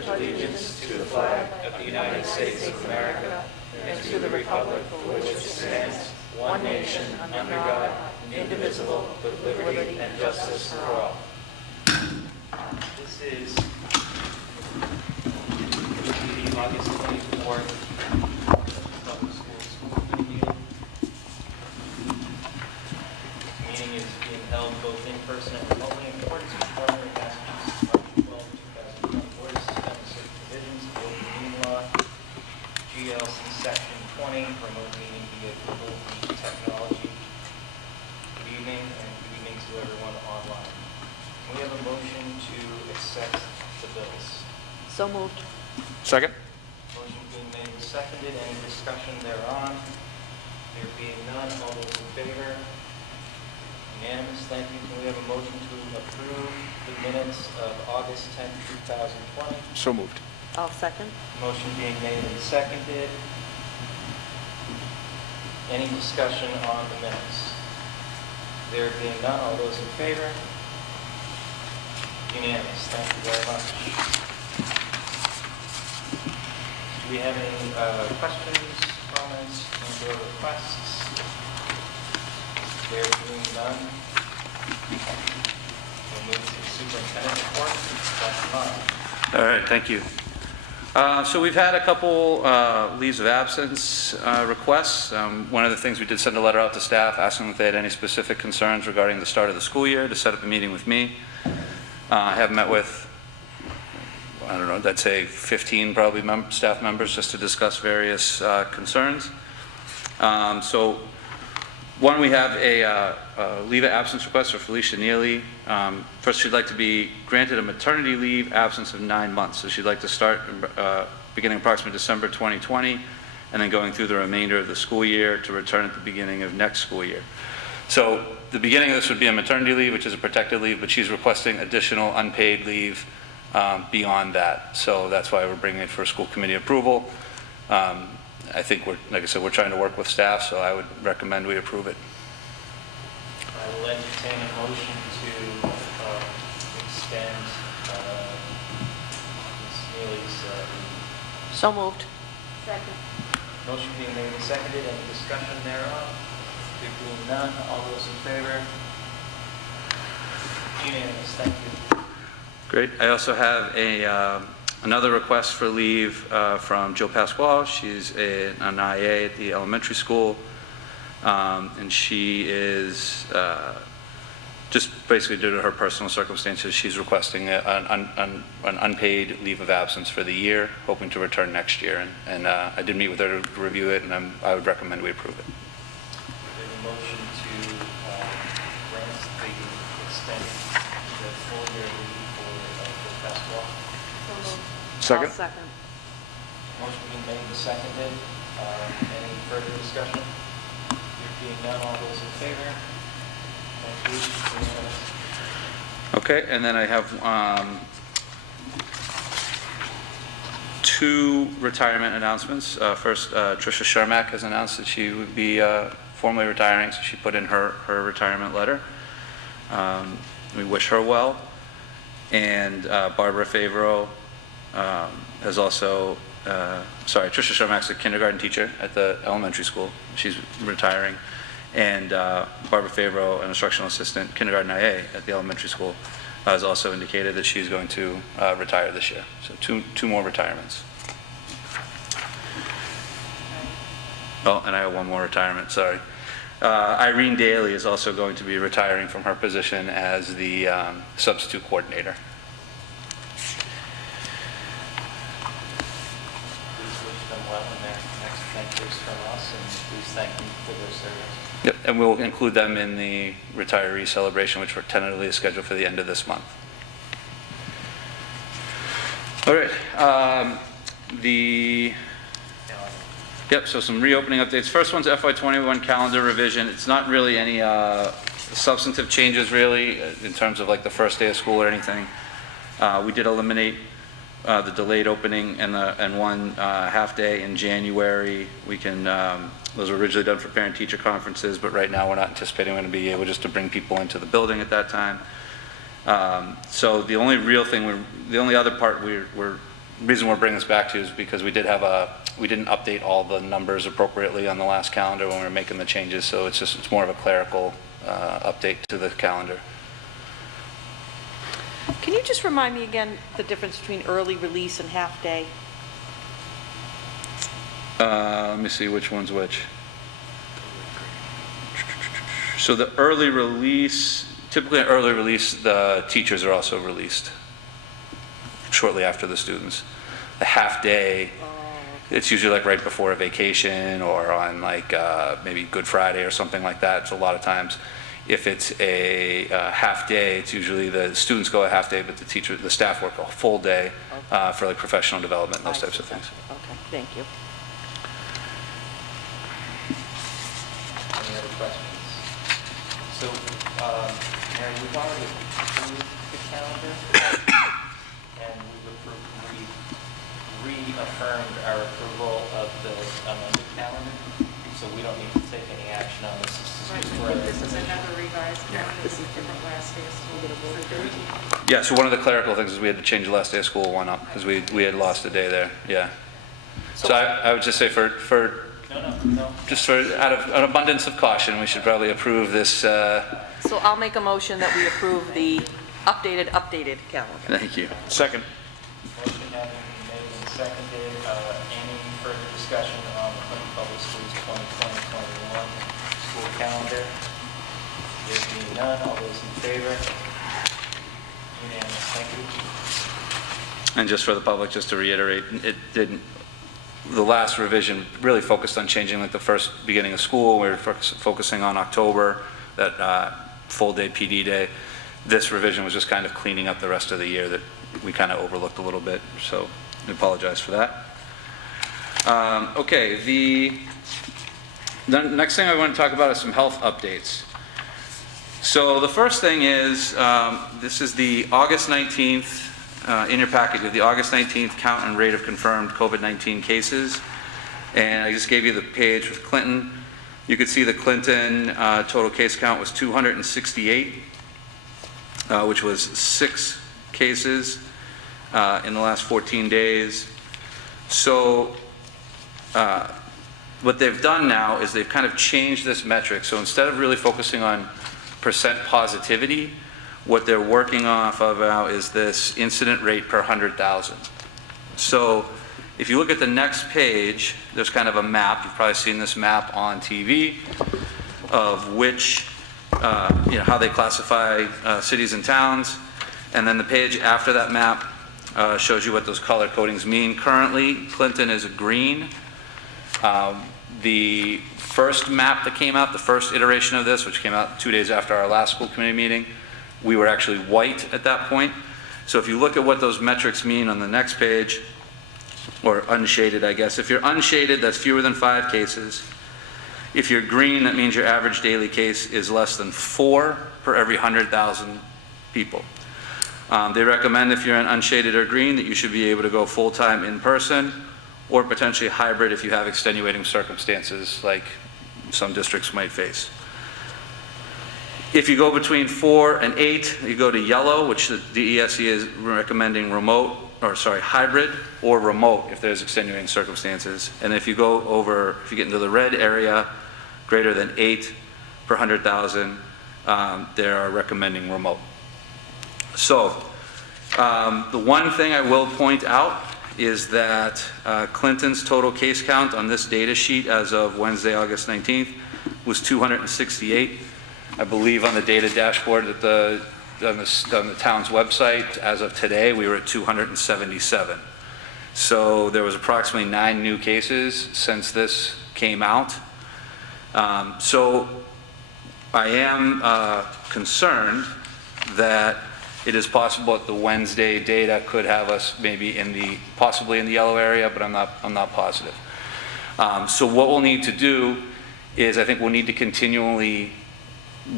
pledge allegiance to the flag of the United States of America and to the republic for which it stands, one nation, under God, indivisible, with liberty and justice for all. This is the August 24th Public School Committee meeting. This meeting is being held both in person and remotely in accordance with Governor Massachusetts March 12, 2020 Board of Certain provisions of the Open Meeting Law, GLC Section 20, remote meeting via Google Meet technology. Good evening, and good evening to everyone online. Can we have a motion to accept the bills? So moved. Second? Motion being made and seconded. Any discussion thereon? There being none, all those in favor? Unanimous. Thank you. Can we have a motion to approve the minutes of August 10th, 2020? So moved. I'll second. Motion being made and seconded. Any discussion on the minutes? There being none, all those in favor? Unanimous. Thank you very much. Do we have any questions, comments, and/or requests? There being none, we'll move to the superintendent's report. Dr. Mott. All right, thank you. So we've had a couple leaves of absence requests. One of the things, we did send a letter out to staff asking if they had any specific concerns regarding the start of the school year to set up a meeting with me. I have met with, I don't know, I'd say 15 probably staff members just to discuss various concerns. So one, we have a leave of absence request for Felicia Neely. First, she'd like to be granted a maternity leave absence of 9 months. So she'd like to start beginning approximately December 2020 and then going through the remainder of the school year to return at the beginning of next school year. So the beginning of this would be a maternity leave, which is a protected leave, but she's requesting additional unpaid leave beyond that. So that's why we're bringing it for school committee approval. I think like I said, we're trying to work with staff, so I would recommend we approve it. I will entertain a motion to extend Ms. Neely's So moved. Second. motion being made and seconded. Any discussion thereon? There being none, all those in favor? Unanimous. Thank you. Great. I also have another request for leave from Jill Pasquale. She's an IA at the elementary school, and she is just basically due to her personal circumstances, she's requesting an unpaid leave of absence for the year, hoping to return next year. And I did meet with her to review it, and I would recommend we approve it. There's a motion to grant the extended the full year leave for Jill Pasquale. So moved. Second? I'll second. Motion being made and seconded. Any further discussion? There being none, all those in favor? Thank you. Unanimous. Okay, and then I have two retirement announcements. First, Tricia Shermack has announced that she would be formally retiring, so she put in her retirement letter. We wish her well. And Barbara Favreau has also, Tricia Shermack's a kindergarten teacher at the elementary school. She's retiring. And Barbara Favreau, an instructional assistant, kindergarten IA at the elementary school, has also indicated that she's going to retire this year. So two more retirements. Oh, and I have one more retirement, sorry. Irene Daly is also going to be retiring from her position as the substitute coordinator. Please wish them well in their next ventures from us, and please thank them for their service. Yep, and we'll include them in the retiree celebration, which we're tentatively scheduled for the end of this month. All right, Yep, so some reopening updates. First one's FY21 calendar revision. It's not really any substantive changes really in terms of like the first day of school or anything. We did eliminate the delayed opening and one half day in January. We can, those were originally done for parent-teacher conferences, but right now we're not anticipating we're going to be able just to bring people into the building at that time. So the only real thing, the only other part we're reason we're bringing this back to you is because we didn't update all the numbers appropriately on the last calendar when we were making the changes, so it's more of a clerical update to the calendar. Can you just remind me again the difference between early release and half-day? Let me see which one's which. So the early release, typically an early release, the teachers are also released shortly after the students. The half-day, it's usually like right before a vacation or on like maybe Good Friday or something like that. So a lot of times, if it's a half-day, it's usually the students go a half-day, but the staff work a full day for like professional development and those types of things. Okay, thank you. Any other questions? So, Mary, we've already approved the calendar, and we've reaffirmed our approval of the amended calendar, so we don't need to take any action on this. Right, This is I just think this is another revised calendar, this is different last day of school. Yeah, so one of the clerical things is we had to change the last day of school one up because we had lost a day there, yeah. So I would just say for No. just for out of an abundance of caution, we should probably approve this. So I'll make a motion that we approve the updated calendar. Thank you. Second. Motion having been made and seconded, any further discussion on the Clinton Public Schools 2020-21 school calendar? There being none, all those in favor? Unanimous, thank you. And just for the public, just to reiterate, the last revision really focused on changing like the first beginning of school. We were focusing on October, that full day PD day. This revision was just kind of cleaning up the rest of the year that we kind of overlooked a little bit, so I apologize for that. Okay, the next thing I want to talk about is some health updates. So the first thing is, this is the August 19th, in your packet, you have the August 19th count and rate of confirmed COVID-19 cases. And I just gave you the page with Clinton. You could see the Clinton total case count was 268, which was 6 cases in the last 14 days. So what they've done now is they've kind of changed this metric. So instead of really focusing on percent positivity, what they're working off of now is this incident rate per 100,000. So if you look at the next page, there's kind of a map. You've probably seen this map on TV of which, how they classify cities and towns. And then the page after that map shows you what those color codings mean. Currently, Clinton is a green. The first map that came out, the first iteration of this, which came out 2 days after our last school committee meeting, we were actually white at that point. So if you look at what those metrics mean on the next page, or unshaded, I guess. If you're unshaded, that's fewer than 5 cases. If you're green, that means your average daily case is less than 4 per every 100,000 people. They recommend if you're in unshaded or green that you should be able to go full-time in person or potentially hybrid if you have extenuating circumstances like some districts might face. If you go between 4 and 8, you go to yellow, which the DESE is recommending hybrid or remote if there's extenuating circumstances. And if you get into the red area, greater than 8 per 100,000, they are recommending remote. So the one thing I will point out is that Clinton's total case count on this data sheet as of Wednesday, August 19th was 268. I believe on the data dashboard on the town's website, as of today, we were at 277. So there was approximately 9 new cases since this came out. So I am concerned that it is possible that the Wednesday data could have us maybe possibly in the yellow area, but I'm not positive. So what we'll need to do is I think we'll need to continually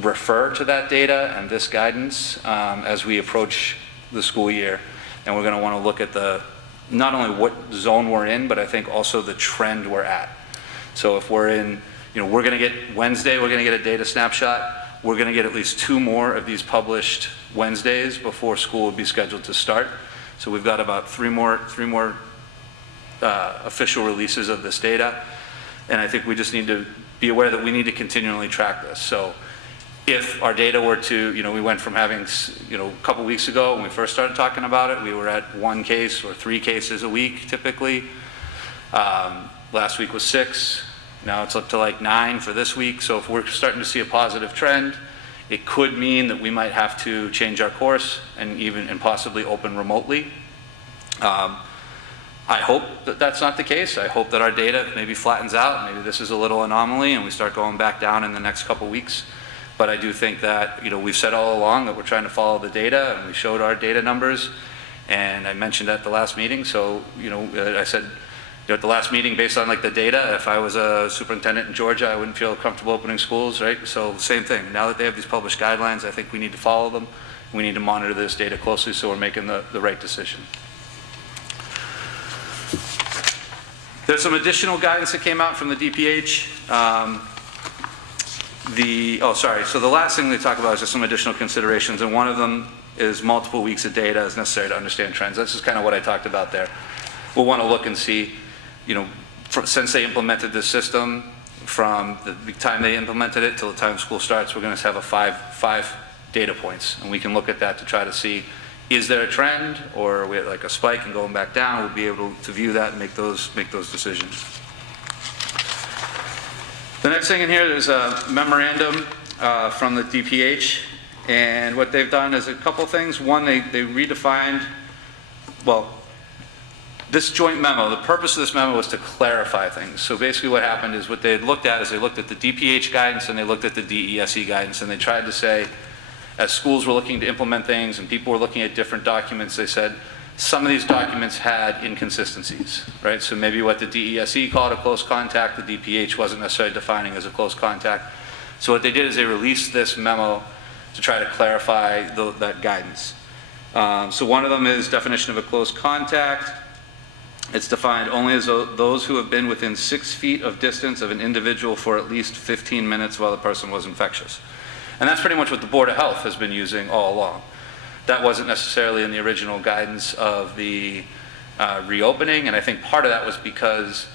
refer to that data and this guidance as we approach the school year. And we're going to want to look at not only what zone we're in, but I think also the trend we're at. So if we're in, we're going to get Wednesday, we're going to get a data snapshot. We're going to get at least 2 more of these published Wednesdays before school would be scheduled to start. So we've got about three more official releases of this data. And I think we just need to be aware that we need to continually track this. So if our data were to, we went from having, a couple weeks ago when we first started talking about it, we were at 1 case or 3 cases a week typically. Last week was 6. Now it's up to like 9 for this week. So if we're starting to see a positive trend, it could mean that we might have to change our course and possibly open remotely. I hope that that's not the case. I hope that our data maybe flattens out. Maybe this is a little anomaly and we start going back down in the next couple weeks. But I do think that, we've said all along that we're trying to follow the data, and we showed our data numbers. And I mentioned at the last meeting, so, I said, at the last meeting, based on like the data, if I was a superintendent in Georgia, I wouldn't feel comfortable opening schools, right? So same thing. Now that they have these published guidelines, I think we need to follow them. We need to monitor this data closely so we're making the right decision. There's some additional guidance that came out from the DPH. So the last thing they talk about is just some additional considerations, and one of them is multiple weeks of data is necessary to understand trends. That's just kind of what I talked about there. We'll want to look and see, since they implemented this system, from the time they implemented it till the time school starts, we're going to have a five data points, and we can look at that to try to see, is there a trend, or are we at like a spike and going back down? We'll be able to view that and make those decisions. The next thing in here is a memorandum from the DPH, and what they've done is a couple things. One, they redefined, this joint memo, the purpose of this memo was to clarify things. So basically what happened is what they had looked at is they looked at the DPH guidance and they looked at the DESE guidance, and they tried to say, as schools were looking to implement things and people were looking at different documents, they said some of these documents had inconsistencies, right? So maybe what the DESE called a close contact, the DPH wasn't necessarily defining as a close contact. So what they did is they released this memo to try to clarify that guidance. So one of them is definition of a close contact. It's defined only as those who have been within 6 feet of distance of an individual for at least 15 minutes while the person was infectious. And that's pretty much what the Board of Health has been using all along. That wasn't necessarily in the original guidance of the reopening, and I think part of that was because,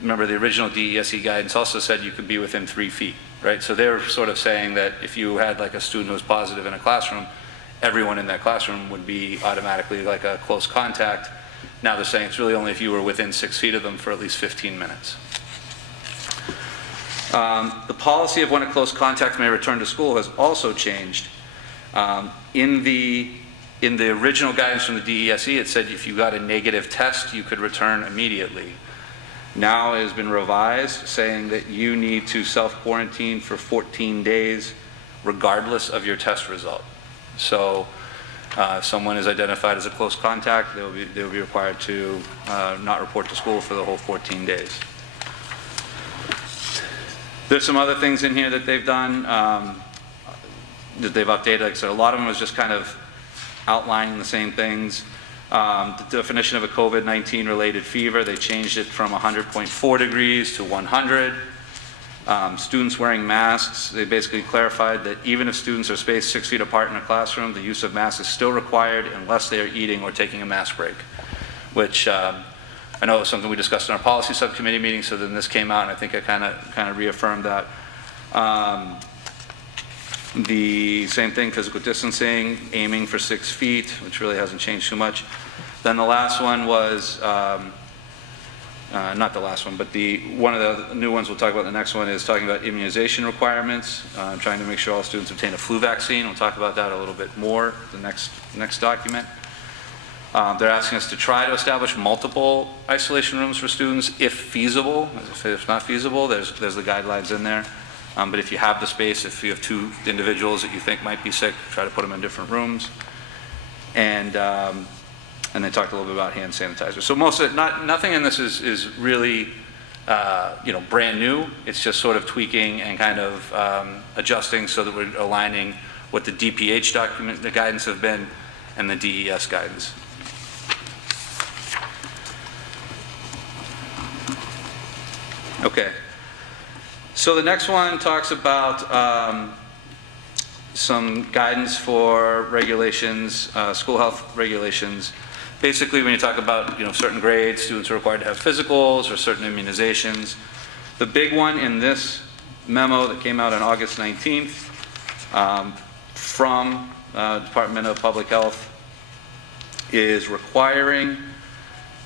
remember, the original DESE guidance also said you could be within 3 feet, right? So they were sort of saying that if you had like a student who was positive in a classroom, everyone in that classroom would be automatically like a close contact. Now they're saying it's really only if you were within 6 feet of them for at least 15 minutes. The policy of when a close contact may return to school has also changed. In the original guidance from the DESE, it said if you got a negative test, you could return immediately. Now it has been revised, saying that you need to self-quarantine for 14 days, regardless of your test result. So if someone is identified as a close contact, they will be required to not report to school for the whole 14 days. There's some other things in here that they've done, that they've updated. Like I said, a lot of them was just kind of outlining the same things. The definition of a COVID-19 related fever, they changed it from 100.4 degrees to 100. Students wearing masks, they basically clarified that even if students are spaced 6 feet apart in a classroom, the use of masks is still required unless they are eating or taking a mask break, which I know it was something we discussed in our policy subcommittee meeting, so then this came out and I think I kind of reaffirmed that. The same thing, physical distancing, aiming for 6 feet, which really hasn't changed too much. Then the last one was, not the last one, but one of the new ones we'll talk about, the next one is talking about immunization requirements, trying to make sure all students obtain a flu vaccine. We'll talk about that a little bit more, the next document. They're asking us to try to establish multiple isolation rooms for students if feasible. If not feasible, there's the guidelines in there. But if you have the space, if you have 2 individuals that you think might be sick, try to put them in different rooms. And they talked a little bit about hand sanitizer. So most of it, nothing in this is really brand new. It's just sort of tweaking and kind of adjusting so that we're aligning what the DPH document, the guidance have been, and the DES guidance. Okay. So the next one talks about some guidance for regulations, school health regulations basically, when you talk about, certain grades, students are required to have physicals or certain immunizations. The big one in this memo that came out on August 19th from Department of Public Health is requiring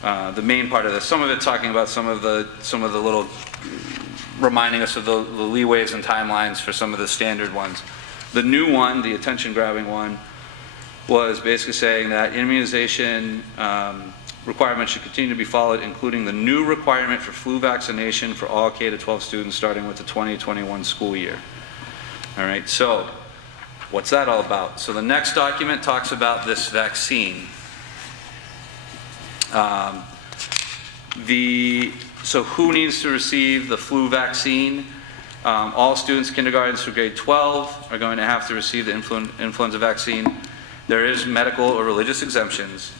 the main part of this. Some of it talking about some of the little, reminding us of the leeways and timelines for some of the standard ones. The new one, the attention-grabbing one, was basically saying that immunization requirements should continue to be followed, including the new requirement for flu vaccination for all K-12 students starting with the 2021 school year. All right, so what's that all about? So the next document talks about this vaccine. So who needs to receive the flu vaccine? All students, kindergarten through grade 12, are going to have to receive the influenza vaccine. There is medical or religious exemptions.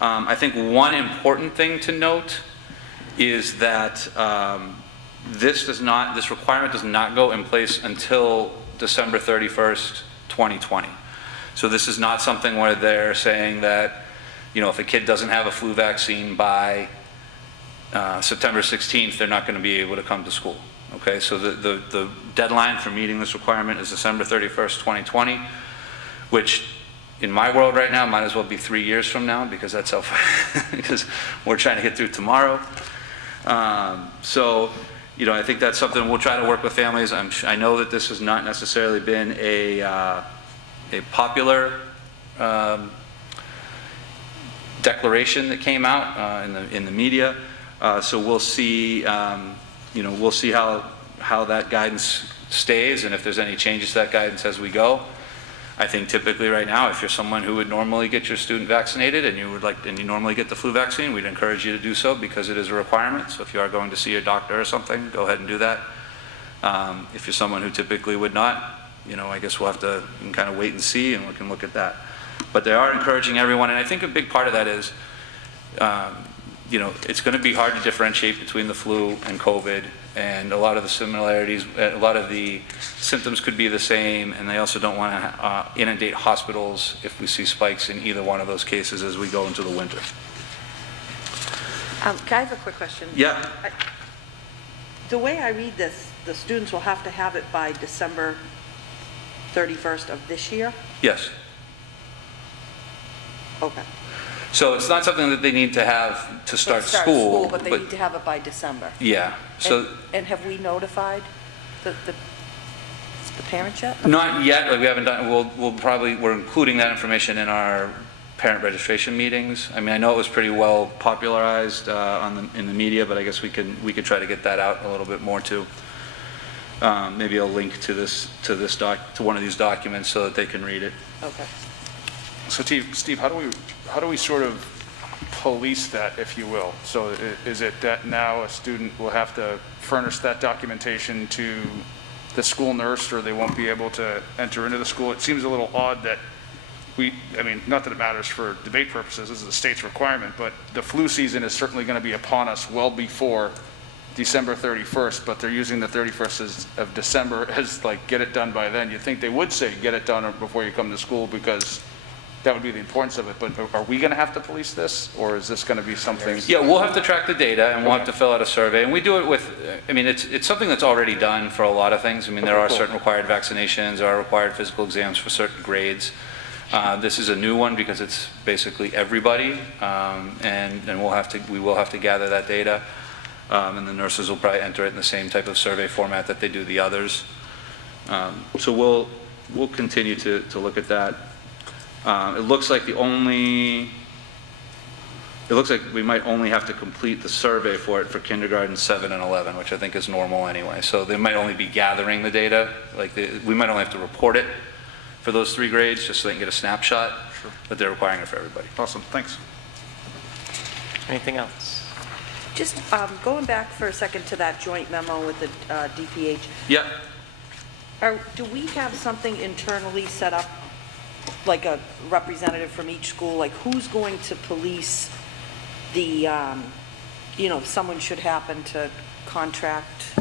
I think one important thing to note is that this requirement does not go in place until December 31st, 2020. So this is not something where they're saying that, if a kid doesn't have a flu vaccine by September 16th, they're not going to be able to come to school. Okay, so the deadline for meeting this requirement is December 31st, 2020, which in my world right now might as well be 3 years from now, because that's how because we're trying to get through tomorrow. So, I think that's something we'll try to work with families. I know that this has not necessarily been a popular declaration that came out in the media. So we'll see. We'll see how that guidance stays, and if there's any changes to that guidance as we go. I think typically right now, if you're someone who would normally get your student vaccinated and you normally get the flu vaccine, we'd encourage you to do so because it is a requirement. So if you are going to see your doctor or something, go ahead and do that. If you're someone who typically would not, I guess we'll have to kind of wait and see, and we can look at that. But they are encouraging everyone, and I think a big part of that is, it's going to be hard to differentiate between the flu and COVID, and a lot of the similarities, a lot of the symptoms could be the same, and they also don't want to inundate hospitals if we see spikes in either one of those cases as we go into the winter. Can I have a quick question? Yeah. The way I read this, the students will have to have it by December 31st of this year? Yes. Okay. So it's not something that they need to have to start school. But they need to have it by December. Yeah. So. And have we notified the parents yet? Not yet. We haven't done. We're including that information in our parent registration meetings. I mean, I know it was pretty well popularized in the media, but I guess we could try to get that out a little bit more too. Maybe a link to one of these documents so that they can read it. Okay. So Steve, how do we sort of police that, if you will? So is it that now a student will have to furnish that documentation to the school nurse, or they won't be able to enter into the school? It seems a little odd that not that it matters for debate purposes, this is the state's requirement, but the flu season is certainly going to be upon us well before December 31st, but they're using the 31st of December as like, get it done by then. You'd think they would say, get it done before you come to school, because that would be the importance of it. But are we going to have to police this, or is this going to be something? Yeah, we'll have to track the data, and we'll have to fill out a survey. And we do it with, it's something that's already done for a lot of things. there are certain required vaccinations, there are required physical exams for certain grades. This is a new one because it's basically everybody, and we will have to gather that data. And the nurses will probably enter it in the same type of survey format that they do the others. So we'll continue to look at that. It looks like we might only have to complete the survey for it for kindergarten 7 and 11, which I think is normal anyway. So they might only be gathering the data. We might only have to report it for those 3 grades just so they can get a snapshot. Sure. But they're requiring it for everybody. Awesome, thanks. Anything else? Just going back for a second to that joint memo with the DPH. Yep. Do we have something internally set up, like a representative from each school, like who's going to police the, someone should happen to contract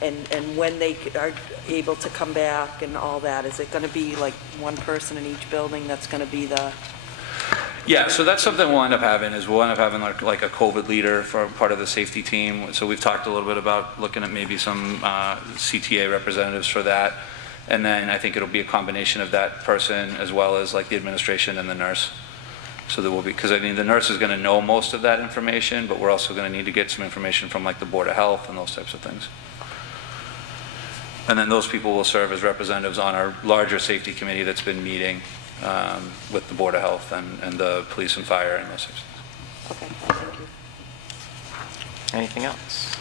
and when they are able to come back and all that? Is it going to be like one person in each building that's going to be the... Yeah, so that's something we'll end up having, is we'll end up having like a COVID leader for part of the safety team. So we've talked a little bit about looking at maybe some CTA representatives for that. And then I think it'll be a combination of that person as well as like the administration and the nurse. So there will be, because I mean, the nurse is going to know most of that information, but we're also going to need to get some information from like the Board of Health and those types of things. And then those people will serve as representatives on our larger safety committee that's been meeting with the Board of Health and the police and fire and those types of things. Okay, thank you. Anything else?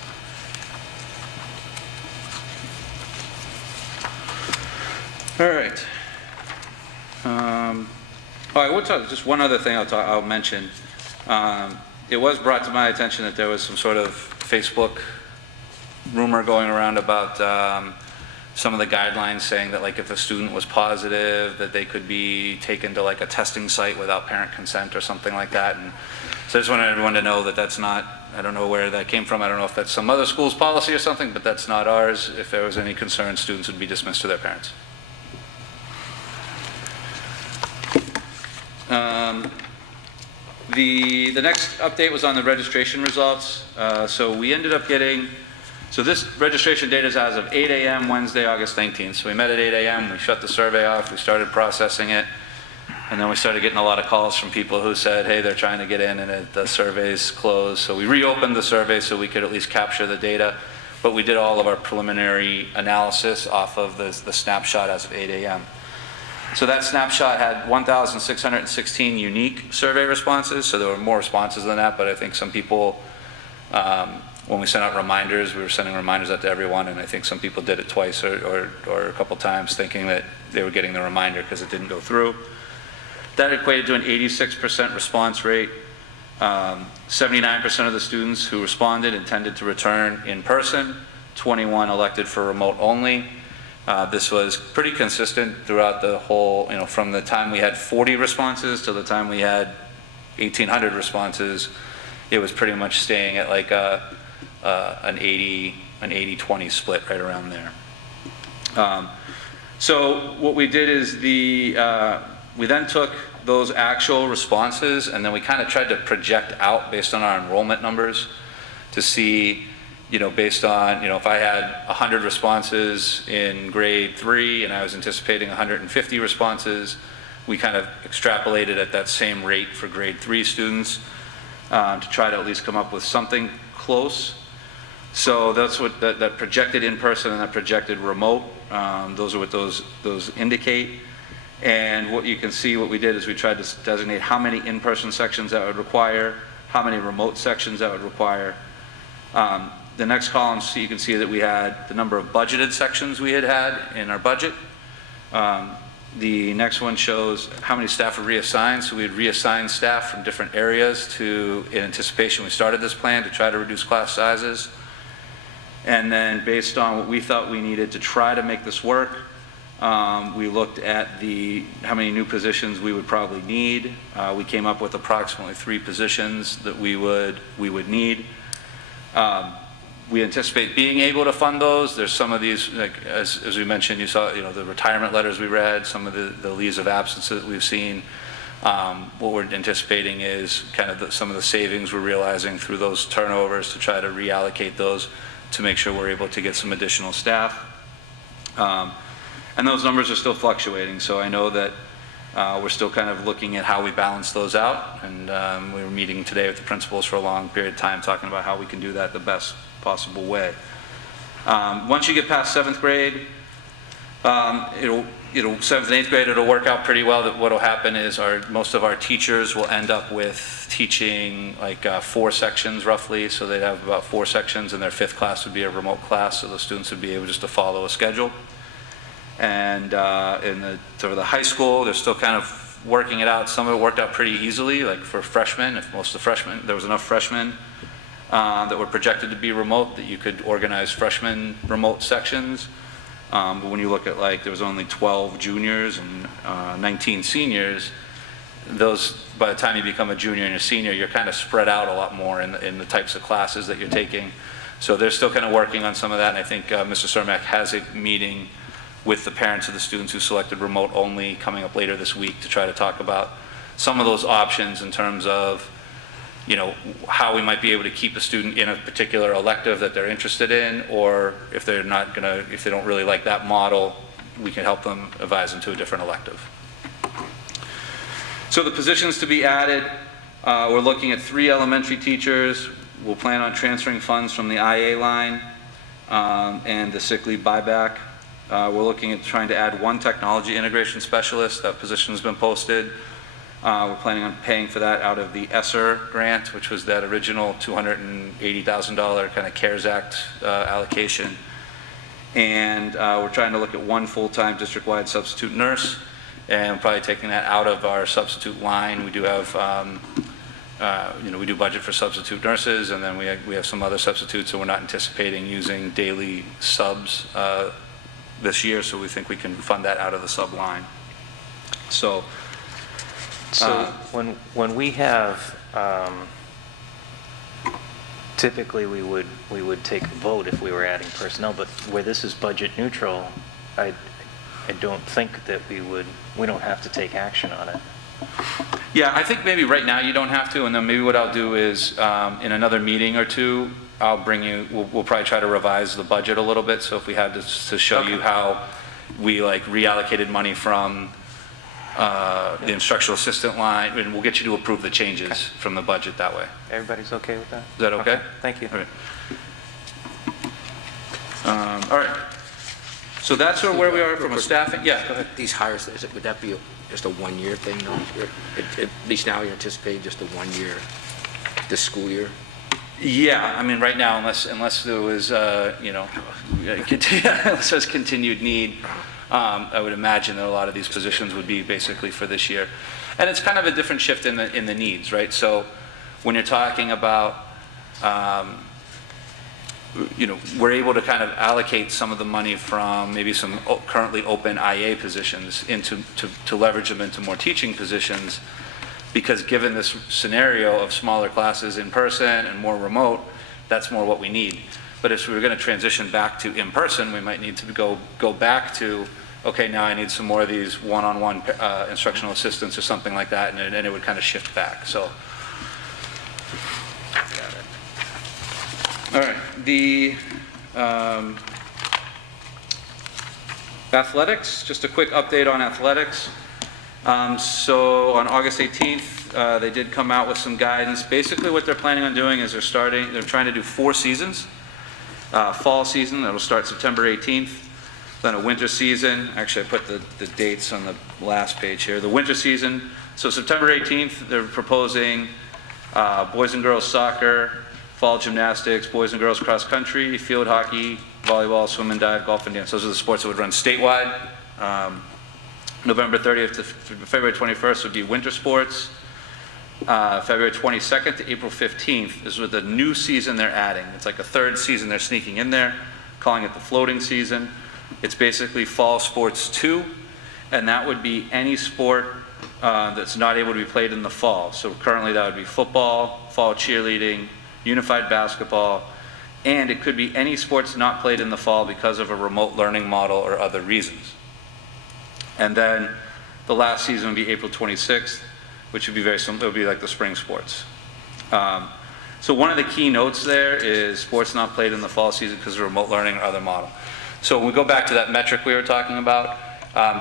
All right. Oh, I would talk, just one other thing I'll mention. It was brought to my attention that there was some sort of Facebook rumor going around about some of the guidelines saying that like if a student was positive, that they could be taken to like a testing site without parent consent or something like that. And so I just wanted everyone to know that that's not, I don't know where that came from. I don't know if that's some other school's policy or something, but that's not ours. If there was any concern, students would be dismissed to their parents. The next update was on the registration results. So we ended up getting, so this registration data is as of 8 a.m. Wednesday, August 19th. So we met at 8 a.m., we shut the survey off, we started processing it, and then we started getting a lot of calls from people who said, hey, they're trying to get in and the survey's closed. So we reopened the survey so we could at least capture the data, but we did all of our preliminary analysis off of the snapshot as of 8 a.m. So that snapshot had 1,616 unique survey responses, so there were more responses than that, but I think some people, when we sent out reminders, we were sending reminders out to everyone, and I think some people did it twice or a couple times thinking that they were getting the reminder because it didn't go through. That equated to an 86% response rate. 79% of the students who responded intended to return in person, 21 elected for remote only. This was pretty consistent throughout the whole, from the time we had 40 responses to the time we had 1,800 responses, it was pretty much staying at like an 80-20 split right around there. So what we did is we then took those actual responses and then we kind of tried to project out based on our enrollment numbers to see, based on, if I had 100 responses in grade 3 and I was anticipating 150 responses, we kind of extrapolated at that same rate for grade 3 students to try to at least come up with something close. So that's what that projected in-person and that projected remote, those are what those indicate. And what you can see, what we did is we tried to designate how many in-person sections that would require, how many remote sections that would require. The next column, so you can see that we had the number of budgeted sections we had in our budget. The next one shows how many staff were reassigned. So we had reassigned staff from different areas in anticipation. We started this plan to try to reduce class sizes. And then based on what we thought we needed to try to make this work, we looked at how many new positions we would probably need. We came up with approximately 3 positions that we would need. We anticipate being able to fund those. There's some of these, like as we mentioned, you saw, the retirement letters we read, some of the leaves of absence that we've seen. What we're anticipating is kind of some of the savings we're realizing through those turnovers to try to reallocate those to make sure we're able to get some additional staff. And those numbers are still fluctuating, so I know that we're still kind of looking at how we balance those out, and we were meeting today with the principals for a long period of time talking about how we can do that the best possible way. Once you get past 7th grade, 7th and 8th grade, it'll work out pretty well. That what'll happen is most of our teachers will end up with teaching like 4 sections roughly, so they'd have about 4 sections, and their 5th class would be a remote class, so the students would be able just to follow a schedule. And for the high school, they're still kind of working it out. Some of it worked out pretty easily, like for freshmen, if most of the freshmen, there was enough freshmen that were projected to be remote that you could organize freshman remote sections. But when you look at there was only 12 juniors and 19 seniors, those, by the time you become a junior and a senior, you're kind of spread out a lot more in the types of classes that you're taking. So they're still kind of working on some of that, and I think Mr. Cermak has a meeting with the parents of the students who selected remote only coming up later this week to try to talk about some of those options in terms of, you know, how we might be able to keep a student in a particular elective that they're interested in, or if they're not gonna, if they don't really like that model, we can help them advise them to a different elective. So the positions to be added, we're looking at 3 elementary teachers. We'll plan on transferring funds from the IA line and the sick leave buyback. We're looking at trying to add 1 technology integration specialist. That position's been posted. We're planning on paying for that out of the ESSER grant, which was that original $280,000 kind of CARES Act allocation. And we're trying to look at 1 full-time district-wide substitute nurse, and probably taking that out of our substitute line. We do have, you know, we do budget for substitute nurses, and then we have some other substitutes, so we're not anticipating using daily subs this year, so we think we can fund that out of the sub line. So when we have, typically we would take a vote if we were adding personnel, but where this is budget neutral, I don't think that we don't have to take action on it. yeah, I think maybe right now you don't have to, and then maybe what I'll do is, in another meeting or 2, I'll bring you, we'll probably try to revise the budget a little bit, so if we had to show you how we like reallocated money from the instructional assistant line, and we'll get you to approve the changes from the budget that way. Everybody's okay with that? Is that okay? Thank you. All right. All right. So that's where we are from a staffing, yeah, go ahead. These hires, would that be just a one-year thing, though? At least now you're anticipating just a 1 year, this school year? Yeah, I mean, right now, unless there was, you know, unless there's continued need, I would imagine that a lot of these positions would be basically for this year. And it's kind of a different shift in the needs, right? So when you're talking about, you know, we're able to kind of allocate some of the money from maybe some currently open IA positions to leverage them into more teaching positions, because given this scenario of smaller classes in person and more remote, that's more what we need. But if we were going to transition back to in-person, we might need to go back to, okay, now I need some more of these one-on-one instructional assistants or something like that, and it would kind of shift back. So, all right, the athletics, just a quick update on athletics. So on August 18th, they did come out with some guidance. Basically what they're planning on doing is they're trying to do 4 seasons. Fall season, that'll start September 18th. Then a winter season, actually I put the dates on the last page here. The winter season, so September 18th, they're proposing boys and girls soccer, fall gymnastics, boys and girls cross country, field hockey, volleyball, swim and dive, golf and dance. Those are the sports that would run statewide. November 30th to February 21st would be winter sports. February 22nd to April 15th is with the new season they're adding. It's like a 3rd season they're sneaking in there, calling it the floating season. It's basically fall sports 2, and that would be any sport that's not able to be played in the fall. So currently that would be football, fall cheerleading, unified basketball, and it could be any sports not played in the fall because of a remote learning model or other reasons. And then the last season would be April 26th, which would be very similar. It would be like the spring sports. So one of the key notes there is sports not played in the fall season because of remote learning or other model. So when we go back to that metric we were talking about,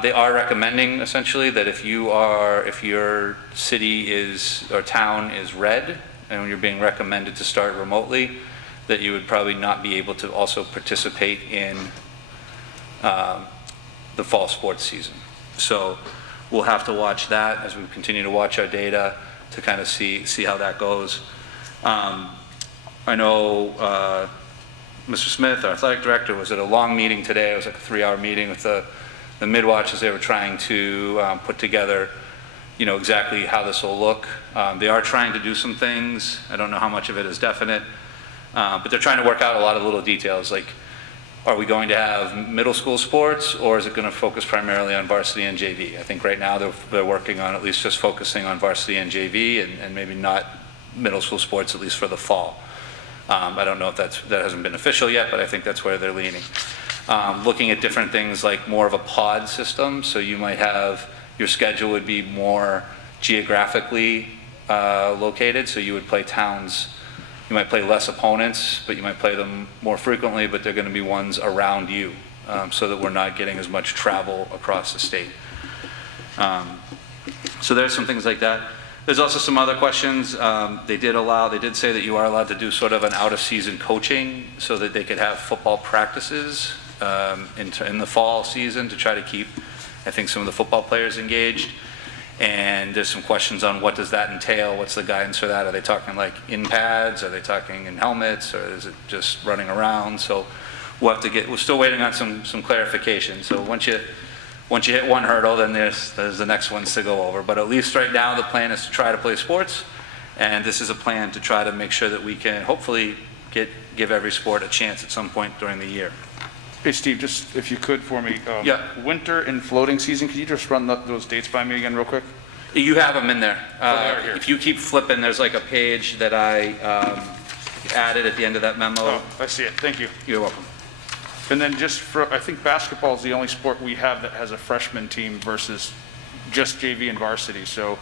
they are recommending essentially that if your city is, or town is red, and you're being recommended to start remotely, that you would probably not be able to also participate in the fall sports season. So we'll have to watch that as we continue to watch our data to kind of see how that goes. I know Mr. Smith, our athletic director, was at a long meeting today. It was like a 3-hour meeting with the mid-watch as they were trying to put together, you know, exactly how this will look. They are trying to do some things. I don't know how much of it is definite, but they're trying to work out a lot of little details, like, are we going to have middle school sports, or is it going to focus primarily on varsity and JV? I think right now they're working on at least just focusing on varsity and JV, and maybe not middle school sports, at least for the fall. I don't know if that hasn't been official yet, but I think that's where they're leaning. Looking at different things like more of a pod system, so you might have, your schedule would be more geographically located, so you would play towns, you might play less opponents, but you might play them more frequently, but they're going to be ones around you, so that we're not getting as much travel across the state. So there's some things like that. There's also some other questions. They did say that you are allowed to do sort of an out-of-season coaching so that they could have football practices in the fall season to try to keep, I think, some of the football players engaged. And there's some questions on what does that entail? What's the guidance for that? Are they talking like in pads? Are they talking in helmets? Or is it just running around? So we're still waiting on some clarification. So once you hit one hurdle, then there's the next ones to go over. But at least right now, the plan is to try to play sports. And this is a plan to try to make sure that we can hopefully give every sport a chance at some point during the year. Hey, Steve, just if you could for me. Yeah. Winter and floating season, could you just run those dates by me again real quick? You have them in there. they are here. If you keep flipping, there's like a page that I added at the end of that memo. Oh, I see it. Thank you. You're welcome. And then just for, I think basketball is the only sport we have that has a freshman team versus just JV and varsity. So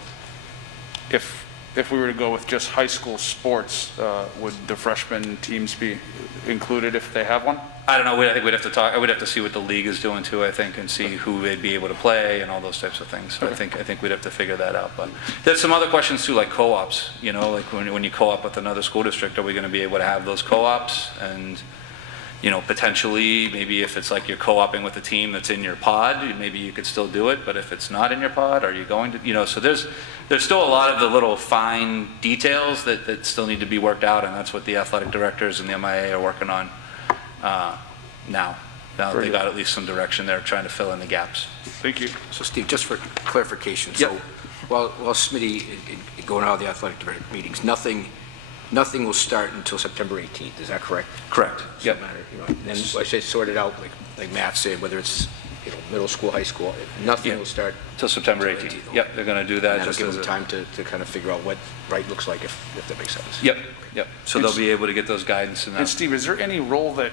if we were to go with just high school sports, would the freshman teams be included if they have one? I don't know. I think we'd have to talk. I would have to see what the league is doing too. I think, and see who they'd be able to play and all those types of things. So I think we'd have to figure that out. But there's some other questions too, like co-ops. You know, like when you co-op with another school district, are we going to be able to have those co-ops? And you know, potentially, maybe if it's like you're co-oping with a team that's in your pod, maybe you could still do it. But if it's not in your pod, are you going to? You know, so there's still a lot of the little fine details that still need to be worked out, and that's what the athletic directors and the MIA are working on. Now they got at least some direction there, trying to fill in the gaps. Thank you. So Steve, just for clarification, Yep. so while Smitty going out of the athletic director meetings, nothing will start until September 18th, is that correct? Correct. Yep. Doesn't matter, you know, and then I say sort it out, like Matt said, whether it's, you know, middle school, high school, nothing Yeah. will start. Till September Until 18th. 18th. Yep, they're going to do that. And that'll just give as them a- time to kind of figure out what right looks like, if that makes sense. Yep, yep. So they'll be able to get those guidance and And that. Steve, is there any role that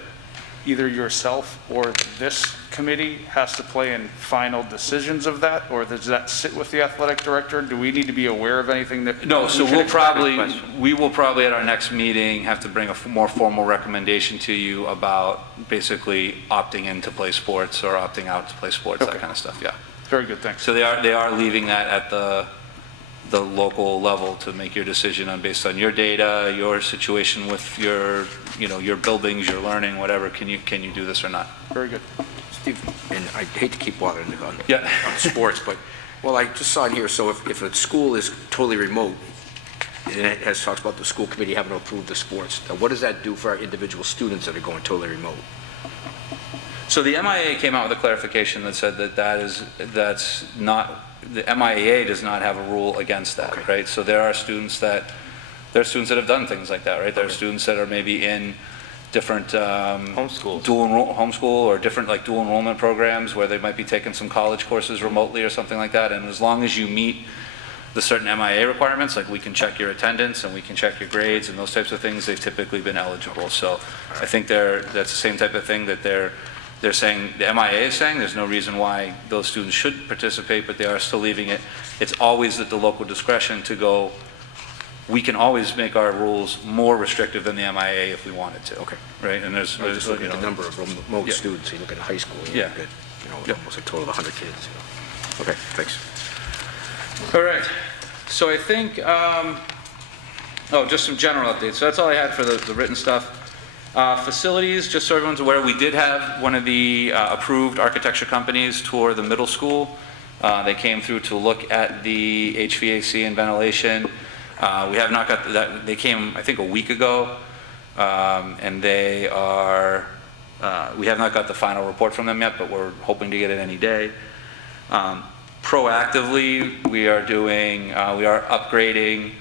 either yourself or this committee has to play in final decisions of that? Or does that sit with the athletic director? Do we need to be aware of anything that? No, so we should expect? we will probably at our next meeting have to bring a more formal recommendation to you about basically opting in to play sports or opting out to play sports, that Okay. kind of stuff, yeah. Very good, thanks. So they are leaving that at the local level to make your decision on based on your data, your situation with your, you know, your buildings, your learning, whatever. Can you do this or not? Very good. Steve, and I hate to keep bothering on Yeah. sports, but, well, I just saw in here, so if a school is totally remote, and it talks about the school committee having to approve the sports, now what does that do for our individual students that are going totally remote? So the MIA came out with a clarification that said that's not, the MIAA does not have a rule against that, Okay. right? So there are students that have done things like that, right? There are students that are maybe in different Homeschools. homeschool or different like dual enrollment programs where they might be taking some college courses remotely or something like that. And as long as you meet the certain MIA requirements, like we can check your attendance and we can check your grades and those types of things, they've typically been eligible. So I think that's the same type of thing that they're saying, the MIA is saying there's no reason why those students should participate, but they are still leaving it. It's always at the local discretion to go, we can always make our rules more restrictive than the MIA if we wanted to. Okay. Right, and there's, I was just looking you at the know, number of remote Yeah. students, you look at high school, you Yeah. look at, you know, Yep. almost a total of 100 kids, you know. Okay, thanks. all right. So I think, just some general updates. So that's all I had for the written stuff. Facilities, just so everyone's aware, we did have one of the approved architecture companies tour the middle school. They came through to look at the HVAC and ventilation. We have not got that, they came, I think, a week ago, and they are, we have not got the final report from them yet, but we're hoping to get it any day. Proactively, we are upgrading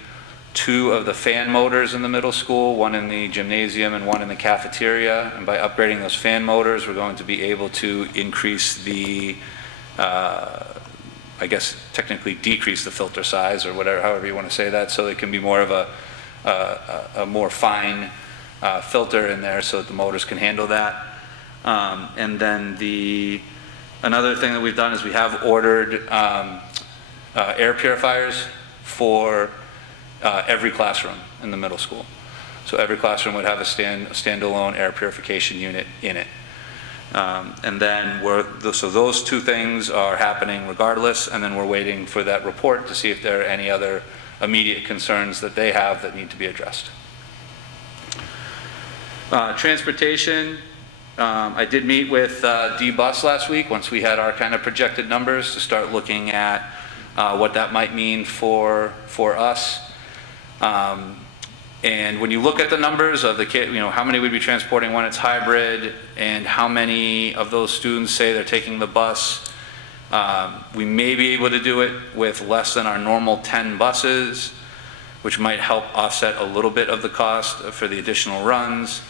2 of the fan motors in the middle school, one in the gymnasium and one in the cafeteria. And by upgrading those fan motors, we're going to be able to increase the, I guess technically decrease the filter size or whatever, however you want to say that, so it can be more of a more fine filter in there so that the motors can handle that. And then another thing that we've done is we have ordered air purifiers for every classroom in the middle school. So every classroom would have a standalone air purification unit in it. And then so those two things are happening regardless, and then we're waiting for that report to see if there are any other immediate concerns that they have that need to be addressed. Transportation, I did meet with D-Bus last week, once we had our kind of projected numbers, to start looking at what that might mean for us. And when you look at the numbers of the kid, how many we'd be transporting when it's hybrid, and how many of those students say they're taking the bus, we may be able to do it with less than our normal 10 buses, which might help offset a little bit of the cost for the additional runs.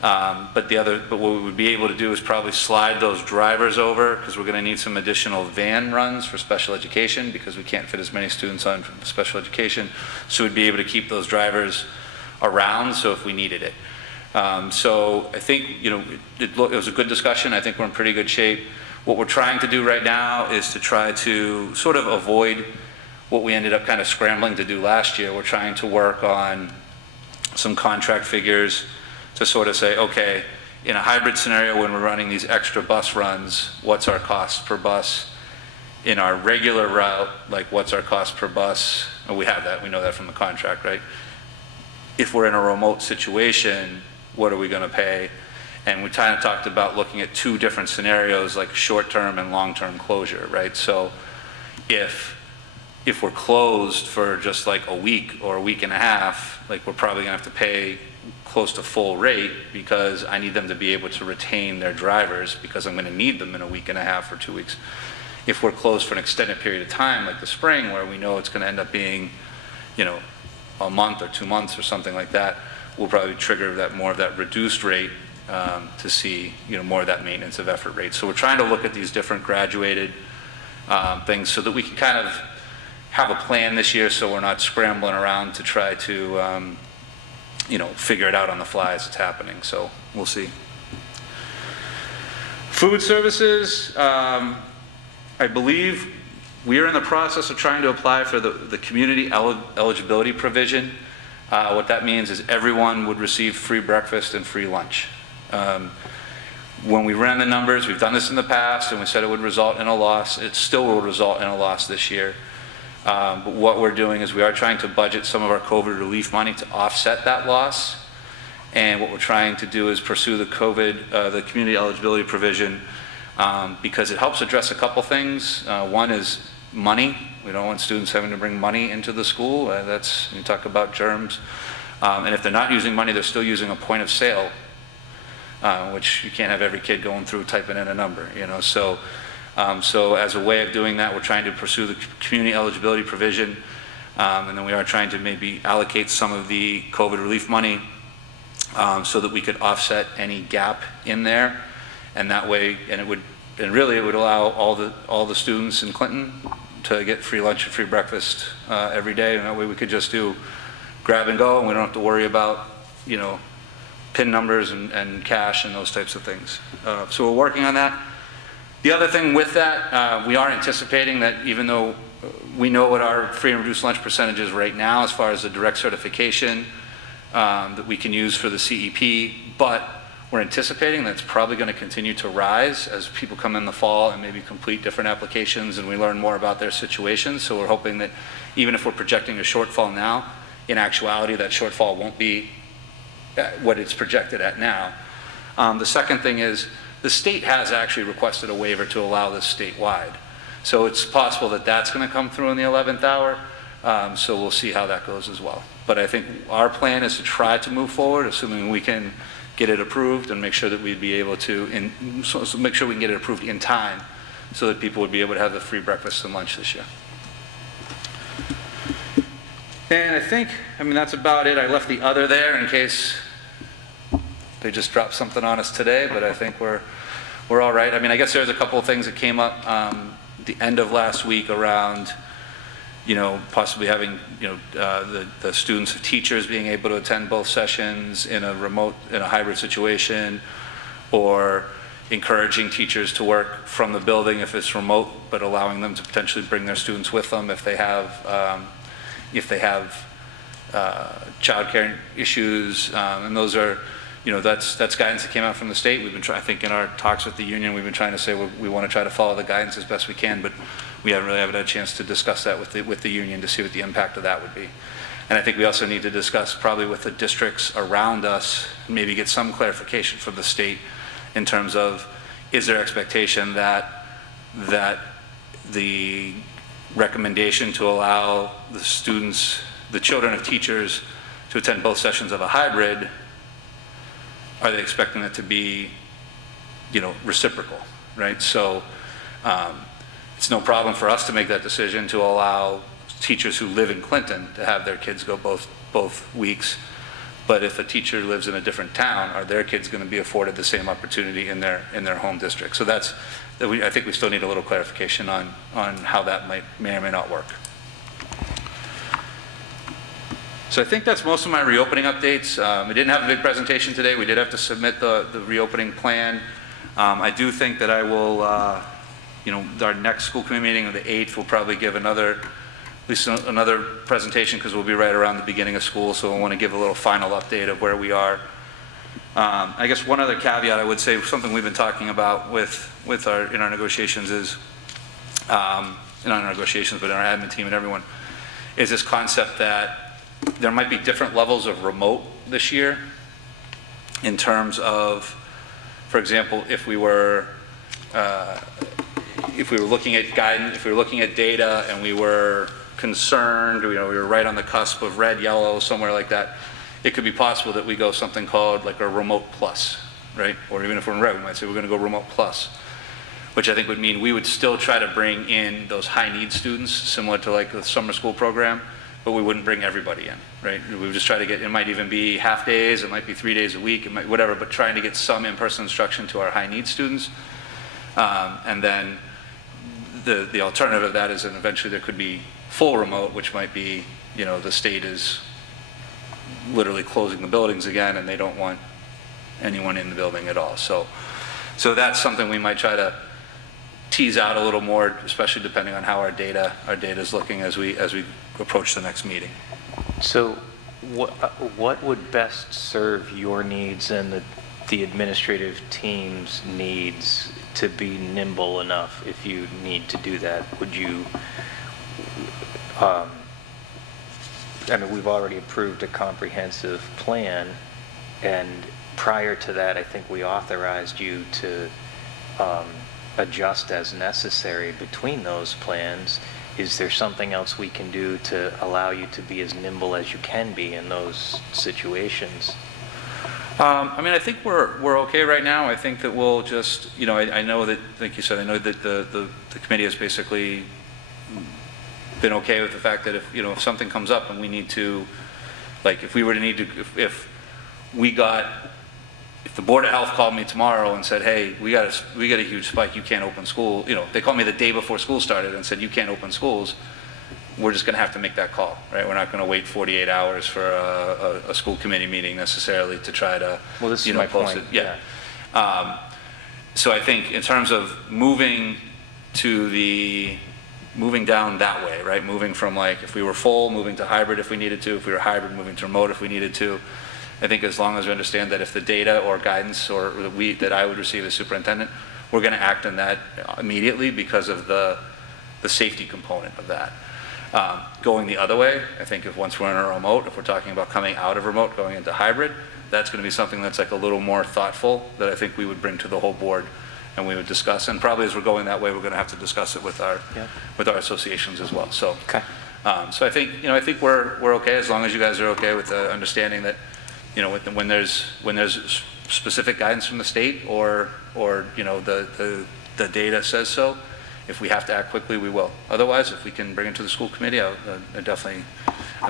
But what we would be able to do is probably slide those drivers over, because we're going to need some additional van runs for special education, because we can't fit as many students on special education. So we'd be able to keep those drivers around, so if we needed it. So I think, it was a good discussion. I think we're in pretty good shape. What we're trying to do right now is to try to sort of avoid what we ended up kind of scrambling to do last year. We're trying to work on some contract figures to sort of say, okay, in a hybrid scenario, when we're running these extra bus runs, what's our cost per bus? In our regular route, like, what's our cost per bus? And we have that, we know that from the contract, right? If we're in a remote situation, what are we going to pay? And we kind of talked about looking at two different scenarios, like short-term and long-term closure, right? So if we're closed for just like a week or a week and a half, like, we're probably going to have to pay close to full rate, because I need them to be able to retain their drivers, because I'm going to need them in a week and a half or 2 weeks. If we're closed for an extended period of time, like the spring, where we know it's going to end up being, a month or 2 months or something like that, we'll probably trigger more of that reduced rate to see, more of that maintenance of effort rate. So we're trying to look at these different graduated things, so that we can kind of have a plan this year, so we're not scrambling around to try to, figure it out on the fly as it's happening. So we'll see. Food services, I believe we are in the process of trying to apply for the community eligibility provision. What that means is everyone would receive free breakfast and free lunch. When we ran the numbers, we've done this in the past, and we said it would result in a loss. It still will result in a loss this year. But what we're doing is we are trying to budget some of our COVID relief money to offset that loss. And what we're trying to do is pursue the community eligibility provision, because it helps address a couple things. One is money. We don't want students having to bring money into the school. You talk about germs. And if they're not using money, they're still using a point of sale, which you can't have every kid going through typing in a number, So as a way of doing that, we're trying to pursue the community eligibility provision. And then we are trying to maybe allocate some of the COVID relief money so that we could offset any gap in there. And that way, it would allow all the students in Clinton to get free lunch and free breakfast every day. And that way we could just do grab and go, and we don't have to worry about, PIN numbers and cash and those types of things. So we're working on that. The other thing with that, we are anticipating that, even though we know what our free and reduced lunch percentage is right now as far as the direct certification that we can use for the CEP, but we're anticipating that it's probably going to continue to rise as people come in the fall and maybe complete different applications, and we learn more about their situations. So we're hoping that even if we're projecting a shortfall now, in actuality that shortfall won't be what it's projected at now. The second thing is, the state has actually requested a waiver to allow this statewide. So it's possible that that's going to come through in the 11th hour. So we'll see how that goes as well. But I think our plan is to try to move forward, assuming we can get it approved, and make sure that we'd be able to, so make sure we can get it approved in time, so that people would be able to have the free breakfast and lunch this year. And I think, that's about it. I left the other there in case they just dropped something on us today, but I think we're all right. I guess there's a couple of things that came up the end of last week around, possibly having, the students of teachers being able to attend both sessions in a hybrid situation, or encouraging teachers to work from the building if it's remote, but allowing them to potentially bring their students with them if they have, if they have childcare issues, and those are, that's guidance that came out from the state. We've been I think in our talks with the union, we've been trying to say we want to try to follow the guidance as best we can, but we haven't really had a chance to discuss that with the union to see what the impact of that would be. And I think we also need to discuss probably with the districts around us, maybe get some clarification from the state in terms of, is there expectation that the recommendation to allow the students, the children of teachers, to attend both sessions of a hybrid, are they expecting it to be, reciprocal, right? So it's no problem for us to make that decision to allow teachers who live in Clinton to have their kids go both weeks. But if a teacher lives in a different town, are their kids going to be afforded the same opportunity in their home district? So I think we still need a little clarification on how that may or may not work. So I think that's most of my reopening updates. We didn't have a big presentation today. We did have to submit the reopening plan. I do think that I will, our next school committee meeting on the 8th, we'll probably give at least another presentation, because we'll be right around the beginning of school, so I want to give a little final update of where we are. I guess one other caveat I would say, something we've been talking about in our negotiations is, not in our negotiations, but in our admin team and everyone, is this concept that there might be different levels of remote this year in terms of, for example, if we were looking at guidance, if we were looking at data and we were concerned, we were right on the cusp of red, yellow, somewhere like that, it could be possible that we go something called like a remote plus, right? Or even if we're in red, we might say we're going to go remote plus, which I think would mean we would still try to bring in those high need students, similar to like the summer school program, but we wouldn't bring everybody in, right? We would just try to get, it might even be half days, it might be 3 days a week, it might, whatever, but trying to get some in-person instruction to our high need students. And then the alternative of that is that eventually there could be full remote, which might be, the state is literally closing the buildings again and they don't want anyone in the building at all. So that's something we might try to tease out a little more, especially depending on how our data is looking as we approach the next meeting. So what would best serve your needs and the administrative team's needs to be nimble enough if you need to do that? Would you, we've already approved a comprehensive plan, and prior to that, I think we authorized you to adjust as necessary between those plans. Is there something else we can do to allow you to be as nimble as you can be in those situations? I think we're okay right now. I think that we'll just, I know that, like you said, I know that the committee has basically been okay with the fact that if something comes up and we need to, like if we were to need to, if the Board of Health called me tomorrow and said, hey, we got a huge spike, you can't open school, they called me the day before school started and said, you can't open schools, we're just going to have to make that call, right? We're not going to wait 48 hours for a school committee meeting necessarily to try to, well, this is my post point. it. Yeah. So I think in terms of moving down that way, right? Moving from like, if we were full, moving to hybrid if we needed to, if we were hybrid, moving to remote if we needed to. I think as long as we understand that if the data or guidance or that I would receive as superintendent, we're going to act on that immediately because of the safety component of that. Going the other way, I think if once we're in a remote, if we're talking about coming out of remote, going into hybrid, that's going to be something that's like a little more thoughtful that I think we would bring to the whole board and we would discuss. And probably as we're going that way, we're going to have to discuss it with our associations as well. So, okay. So I think we're okay as long as you guys are okay with the understanding that when there's specific guidance from the state or the data says so, if we have to act quickly, we will. Otherwise, if we can bring it to the school committee, I'm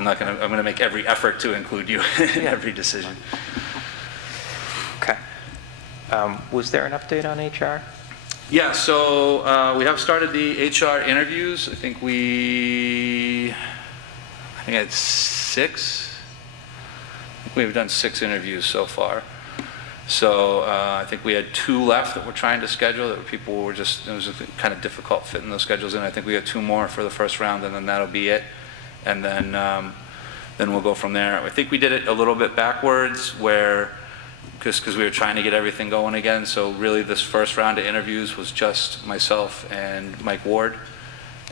going to make every effort to include you in every decision. Okay. Was there an update on HR? Yeah, so we have started the HR interviews. I think I had 6. We've done 6 interviews so far. So I think we had 2 left that we're trying to schedule that people were it was kind of difficult fitting those schedules in. I think we got 2 more for the first round and then that'll be it. and then we'll go from there. I think we did it a little bit backwards, where, because we were trying to get everything going again, so really this first round of interviews was just myself and Mike Ward.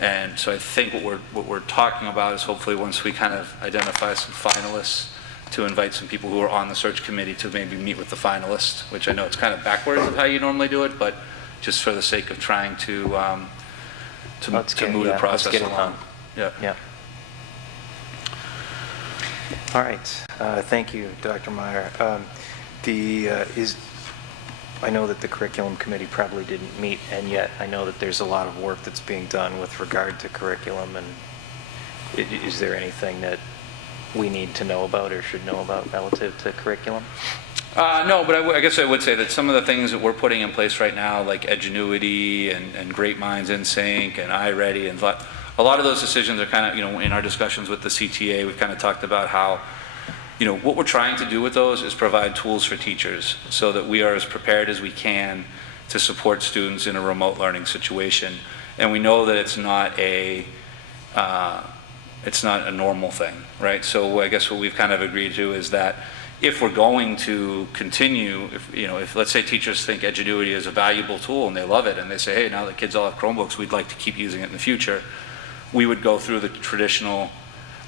And so I think what we're talking about is hopefully once we kind of identify some finalists, to invite some people who are on the search committee to maybe meet with the finalists, which I know it's kind of backwards of how you normally do it, but just for the sake of trying to move the process let's get it along. done. Yeah. Yeah. All right, thank you, Dr. Meyer. I know that the curriculum committee probably didn't meet, and yet I know that there's a lot of work that's being done with regard to curriculum, and is there anything that we need to know about or should know about relative to curriculum? No, but I guess I would say that some of the things that we're putting in place right now, like Edgenuity and Great Minds in Sync and iReady, and a lot of those decisions are kind of, in our discussions with the CTA, we've kind of talked about how, what we're trying to do with those is provide tools for teachers so that we are as prepared as we can to support students in a remote learning situation. And we know that it's not a normal thing, right? So I guess what we've kind of agreed to is that if we're going to continue, if let's say teachers think Edgenuity is a valuable tool and they love it and they say, hey, now that kids all have Chromebooks, we'd like to keep using it in the future, we would go through the traditional,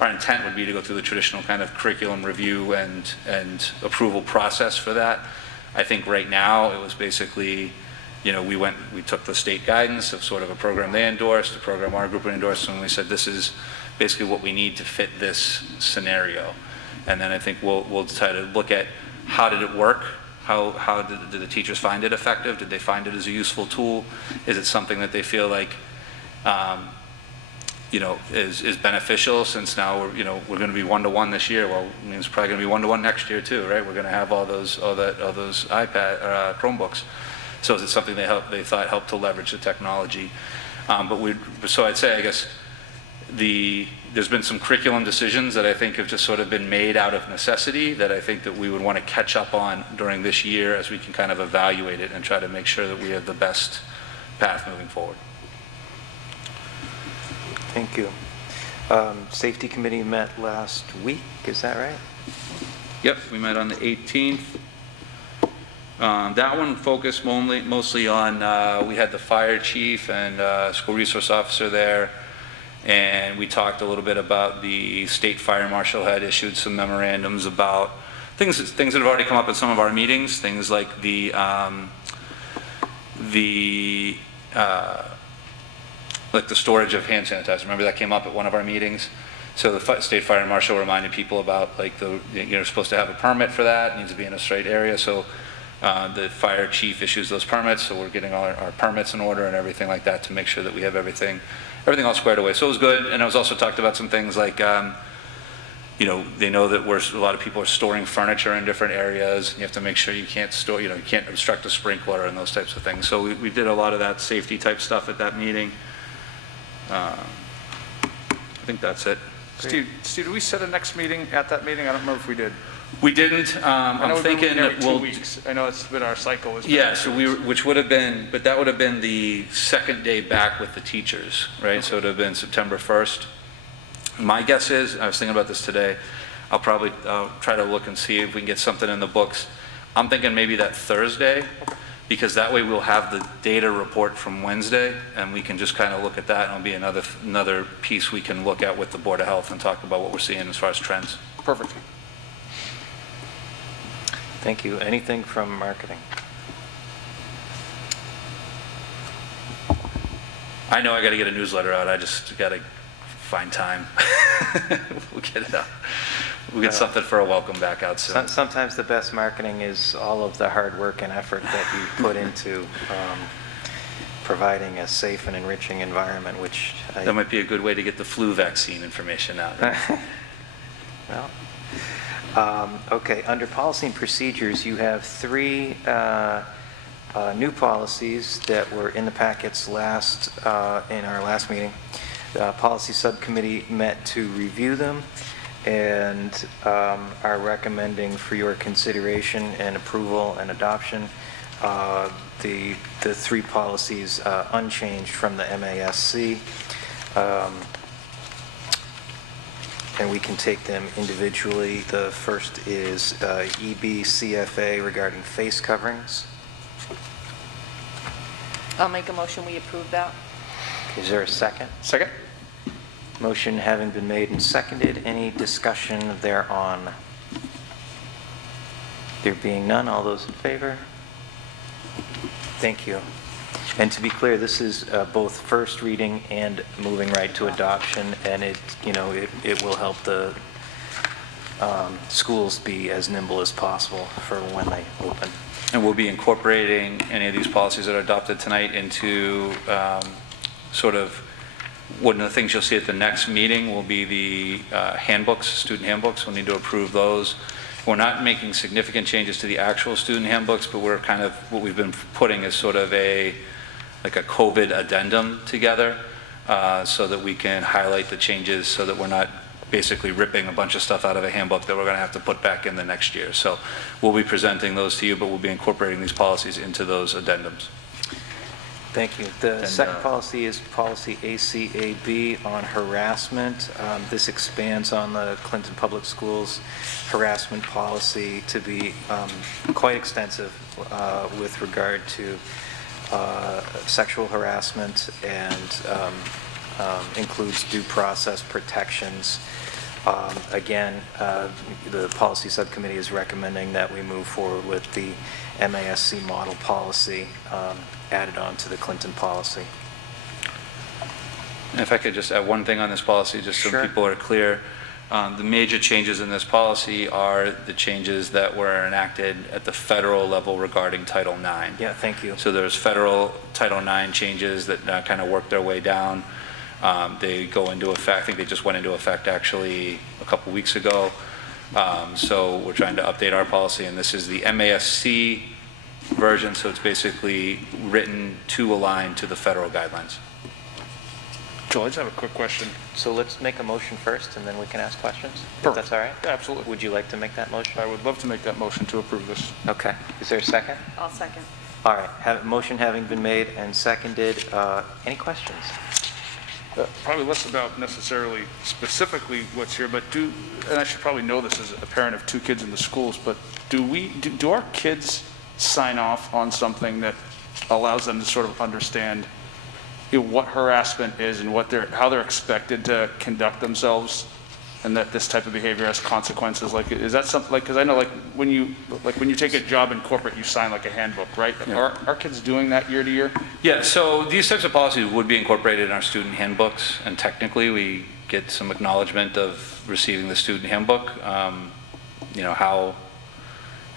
our intent would be to go through the traditional kind of curriculum review and approval process for that. I think right now it was basically, we took the state guidance of sort of a program they endorsed, a program our group endorsed, and we said this is basically what we need to fit this scenario. And then I think we'll try to look at how did it work? How did the teachers find it effective? Did they find it as a useful tool? Is it something that they feel like is beneficial, since now we're going to be 1-to-1 this year? Well, it means it's probably going to be 1-to-1 next year too, right? We're going to have all those iPad Chromebooks. So is it something they thought helped to leverage the technology? So I'd say, I guess, there's been some curriculum decisions that I think have just sort of been made out of necessity that I think that we would want to catch up on during this year as we can kind of evaluate it and try to make sure that we have the best path moving forward. Thank you. Safety committee met last week, is that right? Yep, we met on the 18th. That one focused mostly on, we had the fire chief and school resource officer there, and we talked a little bit about the state fire marshal had issued some memorandums about things that have already come up at some of our meetings, things like the storage of hand sanitizer. Remember that came up at one of our meetings? So the state fire marshal reminded people about you're supposed to have a permit for that, it needs to be in a straight area. So the fire chief issues those permits, so we're getting all our permits in order and everything like that to make sure that we have everything all squared away. So it was good. And I was also talked about some things like, they know that a lot of people are storing furniture in different areas. You have to make sure you can't store, you can't obstruct a sprinkler and those types of things. So we did a lot of that safety type stuff at that meeting. I think that's it. Steve, did we set a next meeting at that meeting? I don't remember if we did. We didn't. I'm thinking every that 2 we'll. weeks. I know it's been our cycle. Yeah, so which would have been, but that would have been the second day back with the teachers, right? So it would have been September 1st. My guess is, I was thinking about this today, I'll try to look and see if we can get something in the books. I'm thinking maybe that Thursday, because that way we'll have the data report from Wednesday, and we can just kind of look at that, and it'll be another piece we can look at with the Board of Health and talk about what we're seeing as far as trends. Perfect. Thank you. Anything from marketing? I know I got to get a newsletter out. I just got to find time. We'll get it out. We'll get something for a welcome back out soon. Sometimes the best marketing is all of the hard work and effort that you put into providing a safe and enriching environment, which That might be a good way to get the flu vaccine information out. Well, okay, under policy and procedures, you have 3 new policies that were in the packets in our last meeting. The policy subcommittee met to review them and are recommending for your consideration and approval and adoption the 3 policies unchanged from the MASC. and we can take them individually. The first is EBCFA regarding face coverings. I'll make a motion, we approve that. Is there a second? Second? Motion having been made and seconded, any discussion thereon? There being none, all those in favor? Thank you. And to be clear, this is both first reading and moving right to adoption, and it will help the schools be as nimble as possible for when they open. And we'll be incorporating any of these policies that are adopted tonight into sort of, one of the things you'll see at the next meeting will be the handbooks, student handbooks. We'll need to approve those. We're not making significant changes to the actual student handbooks, but we're kind of, what we've been putting is sort of like a COVID addendum together so that we can highlight the changes so that we're not basically ripping a bunch of stuff out of a handbook that we're going to have to put back in the next year. So we'll be presenting those to you, but we'll be incorporating these policies into those addendums. Thank you. The second policy is policy ACAB on harassment. This expands on the Clinton Public Schools harassment policy to be quite extensive with regard to sexual harassment and includes due process protections. Again, the policy subcommittee is recommending that we move forward with the MASC model policy added on to the Clinton policy. And if I could just add one thing on this policy, just so Sure. people are clear. The major changes in this policy are the changes that were enacted at the federal level regarding Title IX. Yeah, thank you. So there's federal Title IX changes that kind of work their way down. They go into effect, I think they just went into effect actually a couple weeks ago. So we're trying to update our policy, and this is the MASC version, so it's basically written to align to the federal guidelines. Joel, I just have a quick question. So let's make a motion first, and then we can ask questions, if Perfect. that's all right? Absolutely. Would you like to make that motion? I would love to make that motion to approve this. Okay. Is there a second? I'll second. All right. Motion having been made and seconded, any questions? Probably less about necessarily specifically what's here, but and I should probably know this as a parent of 2 kids in the schools, but do our kids sign off on something that allows them to sort of understand what harassment is and how they're expected to conduct themselves, and that this type of behavior has consequences? Like, is that something, like, because I know when you take a job in corporate, you sign like a handbook, right? Yeah. Are kids doing that year to year? Yeah, so these types of policies would be incorporated in our student handbooks, and technically we get some acknowledgement of receiving the student handbook.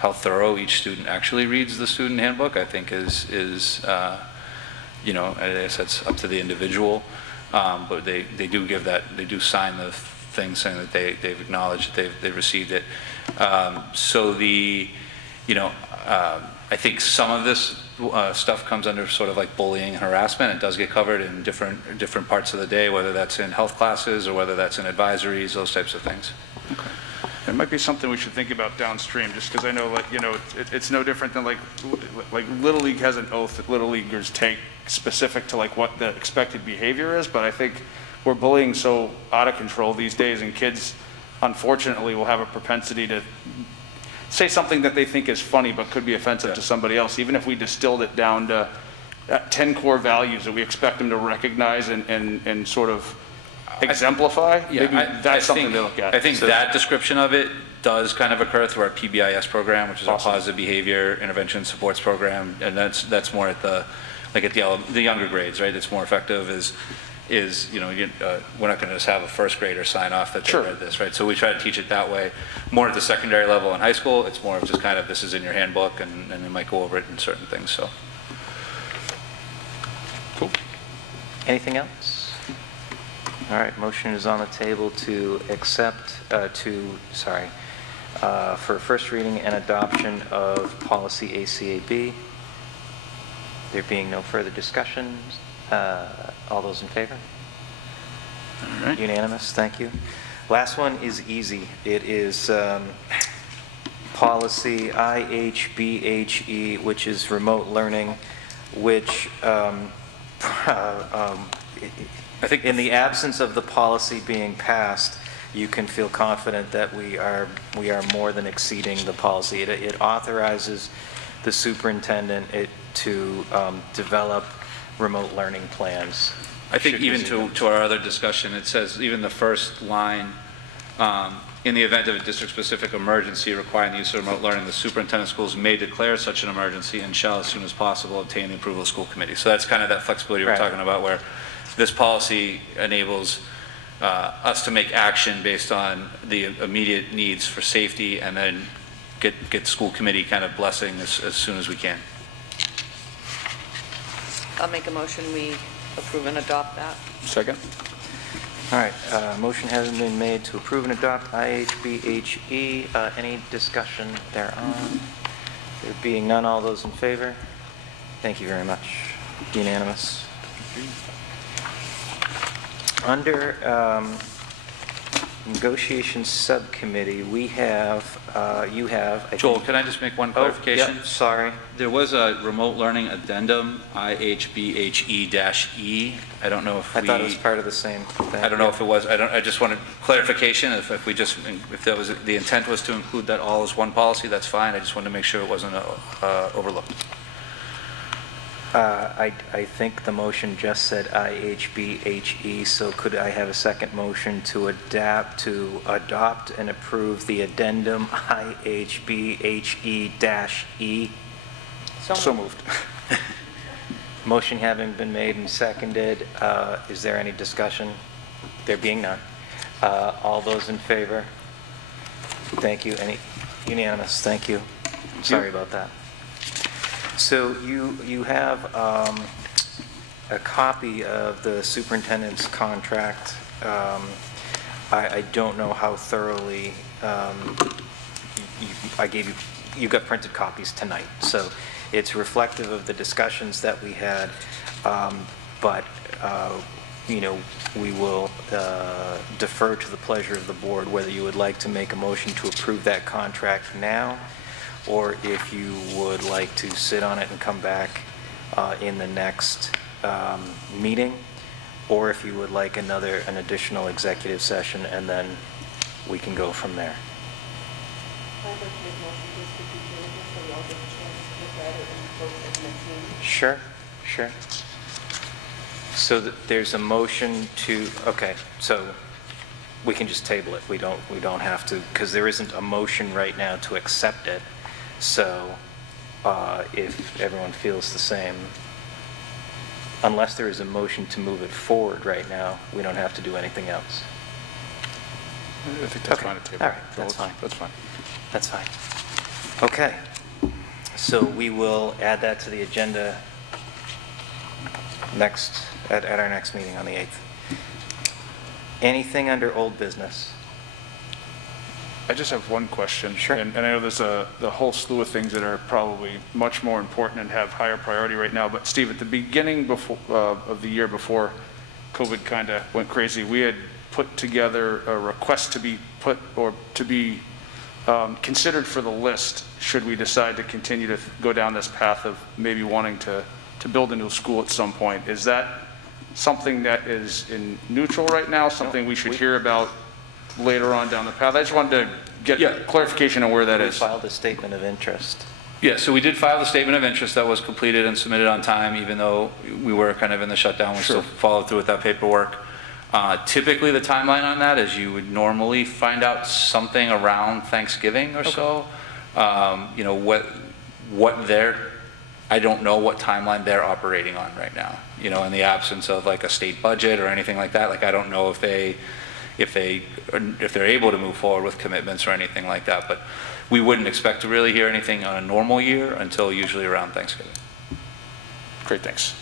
How thorough each student actually reads the student handbook, I think is I guess that's up to the individual. But they do give that, they do sign the thing saying that they've acknowledged that they've received it. So I think some of this stuff comes under sort of like bullying and harassment. It does get covered in different parts of the day, whether that's in health classes or whether that's in advisories, those types of things. It might be something we should think about downstream, just because I know, it's no different than like Little League has an oath that Little Leaguers take specific to like what the expected behavior is, but I think we're bullying so out of control these days, and kids, unfortunately, will have a propensity to say something that they think is funny but could be offensive to somebody else, even if we distilled it down to 10 core values that we expect them to recognize and sort of exemplify. Yeah, Maybe that's something to look at. I think that description of it does kind of occur through our PBIS program, which is our Awesome. Positive Behavior Intervention Supports Program, and that's more at the younger grades, right? It's more effective we're not going to just have a first grader sign off that they Sure. read this, right? So we try to teach it that way. More at the secondary level in high school, it's more of just kind of this is in your handbook, and they might go over it in certain things, so. Cool. Anything else? All right, motion is on the table to accept, for first reading and adoption of policy ACAB. There being no further discussions, all those in favor? All right. Unanimous, thank you. Last one is easy. It is policy IHBHE, which is remote learning, which I think in the absence of the policy being passed, you can feel confident that we are more than exceeding the policy. It authorizes the superintendent to develop remote learning plans. I think Should we even do to our other discussion, it says, even the first line, in the event of a district-specific emergency requiring the use of remote learning, the superintendent of schools may declare such an emergency and shall, as soon as possible, obtain the approval of the school committee. So that's kind of that flexibility we're Right. talking about, where this policy enables us to make action based on the immediate needs for safety, and then get school committee kind of blessing as soon as we can. I'll make a motion, we approve and adopt that. Second? All right, motion has been made to approve and adopt IHBHE. Any discussion thereon? There being none, all those in favor? Thank you very much. Unanimous. Under negotiations subcommittee, we have, you have... I Joel, think- can I just make one Oh, clarification? yeah, sorry. There was a remote learning addendum, IHBHE-E. I don't know if I we... thought it was part of the same thing. I don't know if it was, I just wanted clarification, if we just, if that was, the intent was to include that all as one policy, that's fine, I just wanted to make sure it wasn't overlooked. I think the motion just said IHBHE, so could I have a second motion to adopt and approve the addendum IHBHE-E? So moved. Motion having been made and seconded, is there any discussion? There being none. All those in favor? Thank you. Any unanimous? Thank you. Sorry about that. So you have a copy of the superintendent's contract. I don't know how thoroughly, I gave you, you got printed copies tonight, so it's reflective of the discussions that we had, but, you know, we will defer to the pleasure of the board whether you would like to make a motion to approve that contract now, or if you would like to sit on it and come back in the next meeting, or if you would like an additional executive session, and then we can go from there. I'd like to make a motion just to be doing this, so we all get a chance to look at it and vote at the next meeting. Sure, sure. So there's a motion to, okay, so we can just table it. We don't have to, because there isn't a motion right now to accept it. So if everyone feels the same, unless there is a motion to move it forward right now, we don't have to do anything else. I think that's Okay. fine to table. All right, that's fine. That's fine. That's fine. Okay. So we will add that to the agenda next, at our next meeting on the 8th. Anything under old business? I just have one question. Sure. And I know there's the whole slew of things that are probably much more important and have higher priority right now. But Steve, at the beginning of the year before COVID kind of went crazy, we had put together a request to be considered for the list should we decide to continue to go down this path of maybe wanting to build a new school at some point. Is that something that is in neutral right now, something we should hear about later on down the path? I just wanted to get clarification on where that We is. filed a statement of interest. Yeah, so we did file the statement of interest that was completed and submitted on time, even though we were kind of in the shutdown, we still followed through with that paperwork. Typically, the timeline on that is you would normally find out something around Thanksgiving or so. You know, I don't know what timeline they're operating on right now, you know, in the absence of like a state budget or anything like that. Like, I don't know if they're able to move forward with commitments or anything like that, but we wouldn't expect to really hear anything on a normal year until usually around Thanksgiving. Great, thanks.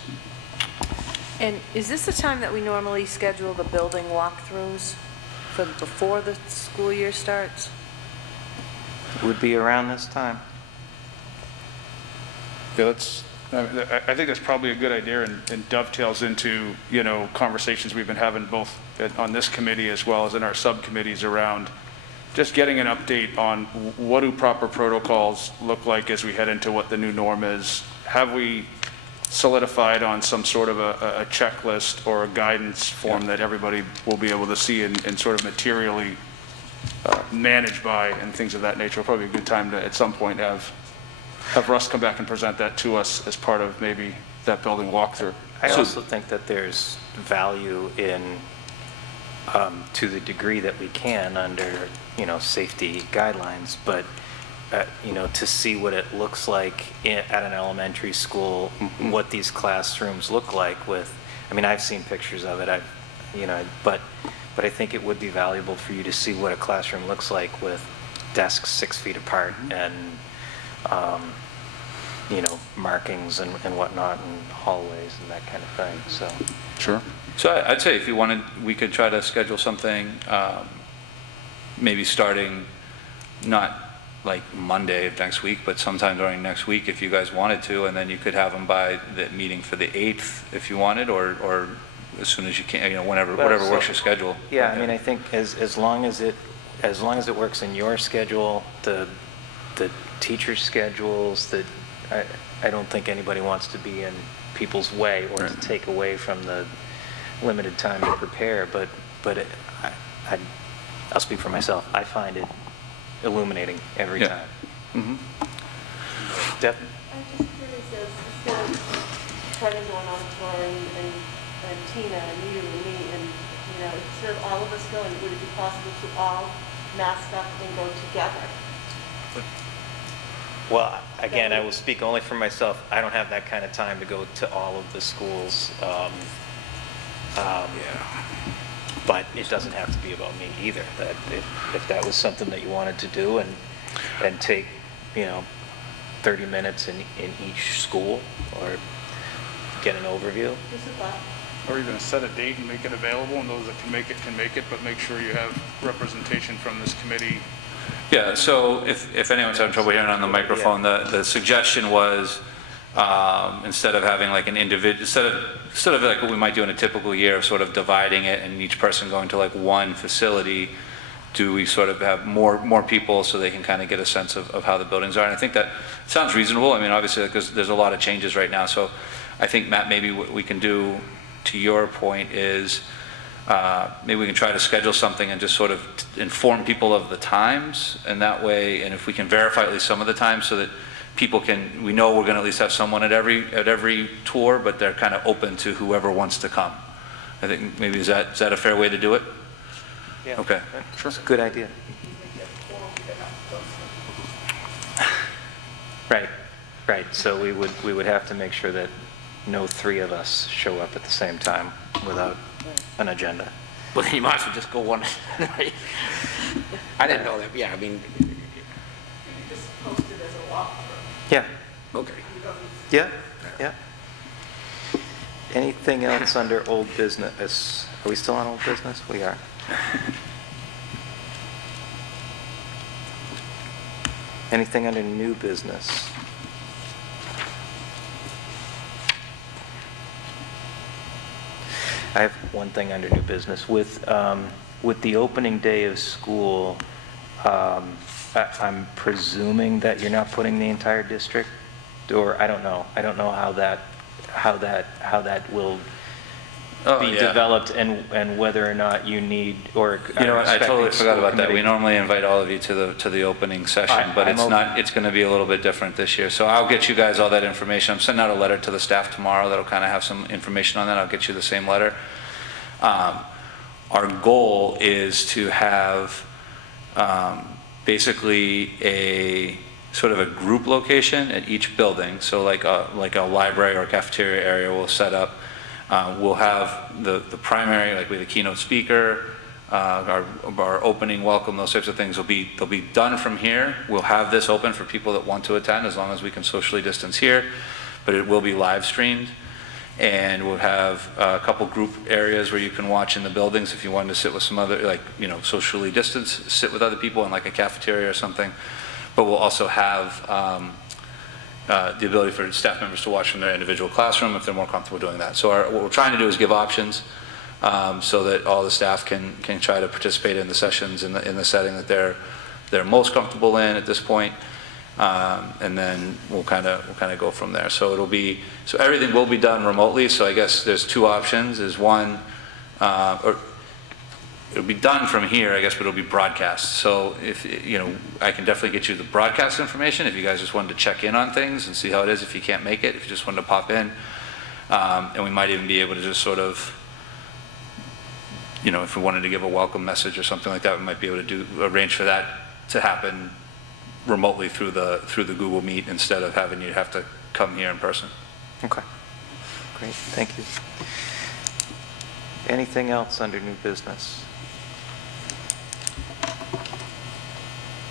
And is this the time that we normally schedule the building walkthroughs for before the school year starts? Would be around this time. Yeah, I think that's probably a good idea and dovetails into, you know, conversations we've been having both on this committee as well as in our subcommittees around just getting an update on what do proper protocols look like as we head into what the new norm is. Have we solidified on some sort of a checklist or a guidance form that everybody will be able to see and sort of materially managed by and things of that nature. Probably a good time to, at some point, have Russ come back and present that to us as part of maybe that building walkthrough. I also think that there's value in, to the degree that we can under, safety guidelines, but, to see what it looks like at an elementary school, what these classrooms look like with, I've seen pictures of it, but I think it would be valuable for you to see what a classroom looks like with desks 6 feet apart and, markings and whatnot, and hallways and that kind of thing, so. Sure. So I'd say if you wanted, we could try to schedule something, maybe starting not like Monday of next week, but sometime during next week if you guys wanted to, and then you could have them by the meeting for the 8th if you wanted, or as soon as you can, whatever works your schedule. Yeah, I think as long as it works in your schedule, the teacher's schedules, I don't think anybody wants to be in people's way or to take away from the limited time to prepare, but I'll speak for myself. I find it illuminating every Yeah. time. Mm-hmm. Deb? I'm just curious, instead of trying to go on Tori and Tina and you and me and, instead of all of us going, would it be possible to all mask up and go together? Well, again, I will speak only for myself. I don't have that kind of time to go to all of the schools. But it doesn't have to be about me either. That if that was something that you wanted to do and take, 30 minutes in each school or get an overview. Just a thought. Or even set a date and make it available, and those that can make it, but make sure you have representation from this committee. Yeah, so if anyone's having trouble hearing on the microphone, the suggestion was, instead of having like an individual, instead of like what we might do in a typical year of sort of dividing it and each person going to like one facility, do we sort of have more people so they can kind of get a sense of how the buildings are? And I think that sounds reasonable. Obviously, because there's a lot of changes right now. So I think, Matt, maybe what we can do, to your point, is maybe we can try to schedule something and just sort of inform people of the times, and that way, and if we can verify at least some of the times so that people we know we're going to at least have someone at every tour, but they're kind of open to whoever wants to come. I think maybe is that a fair way to do it? Yeah. Okay. Sure. It's a good idea. Right. So we would have to make sure that no 3 of us show up at the same time without an agenda. Well, then you might as well just go one. I didn't know that, yeah, You just post it as a walkthrough. Yeah. okay. Yeah. Anything else under old business? Are we still on old business? We are. Anything under new business? I have one thing under new business. With the opening day of school, I'm presuming that you're not putting the entire district, or I don't know. I don't know how that will be developed and whether or not you need or. You know what, I totally forgot about that. We normally invite all of you to the opening session, but it's going to be a little bit different this year. So I'll get you guys all that information. I'm sending out a letter to the staff tomorrow that'll kind of have some information on that. I'll get you the same letter. Our goal is to have basically a sort of a group location at each building. So like a library or cafeteria area we'll set up. We'll have the primary, like we have a keynote speaker, our opening welcome, those types of things they'll be done from here. We'll have this open for people that want to attend as long as we can socially distance here, but it will be live streamed. And we'll have a couple group areas where you can watch in the buildings if you wanted to sit with some other, socially distance, sit with other people in like a cafeteria or something. But we'll also have the ability for staff members to watch from their individual classroom if they're more comfortable doing that. So what we're trying to do is give options so that all the staff can try to participate in the sessions in the setting that they're most comfortable in at this point. And then we'll kind of go from there. So so everything will be done remotely, so I guess there's two options, is one, or it'll be done from here, I guess, but it'll be broadcast. So if, I can definitely get you the broadcast information if you guys just wanted to check in on things and see how it is if you can't make it, if you just wanted to pop in. And we might even be able to just sort of, if we wanted to give a welcome message or something like that, we might be able to arrange for that to happen remotely through the Google Meet instead of having you have to come here in person. Okay, great, thank you. Anything else under new business?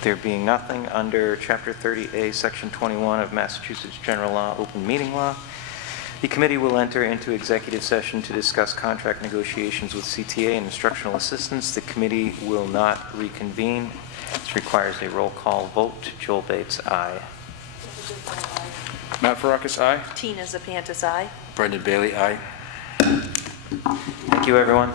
There being nothing under Chapter 30A, Section 21 of Massachusetts General Law, Open Meeting Law, the committee will enter into executive session to discuss contract negotiations with CTA and instructional assistants. The committee will not reconvene. This requires a roll call vote. Joel Bates, aye. Matt Farrakis, aye? Tina Zepantis, aye. Brendan Bailey, aye. Thank you, everyone.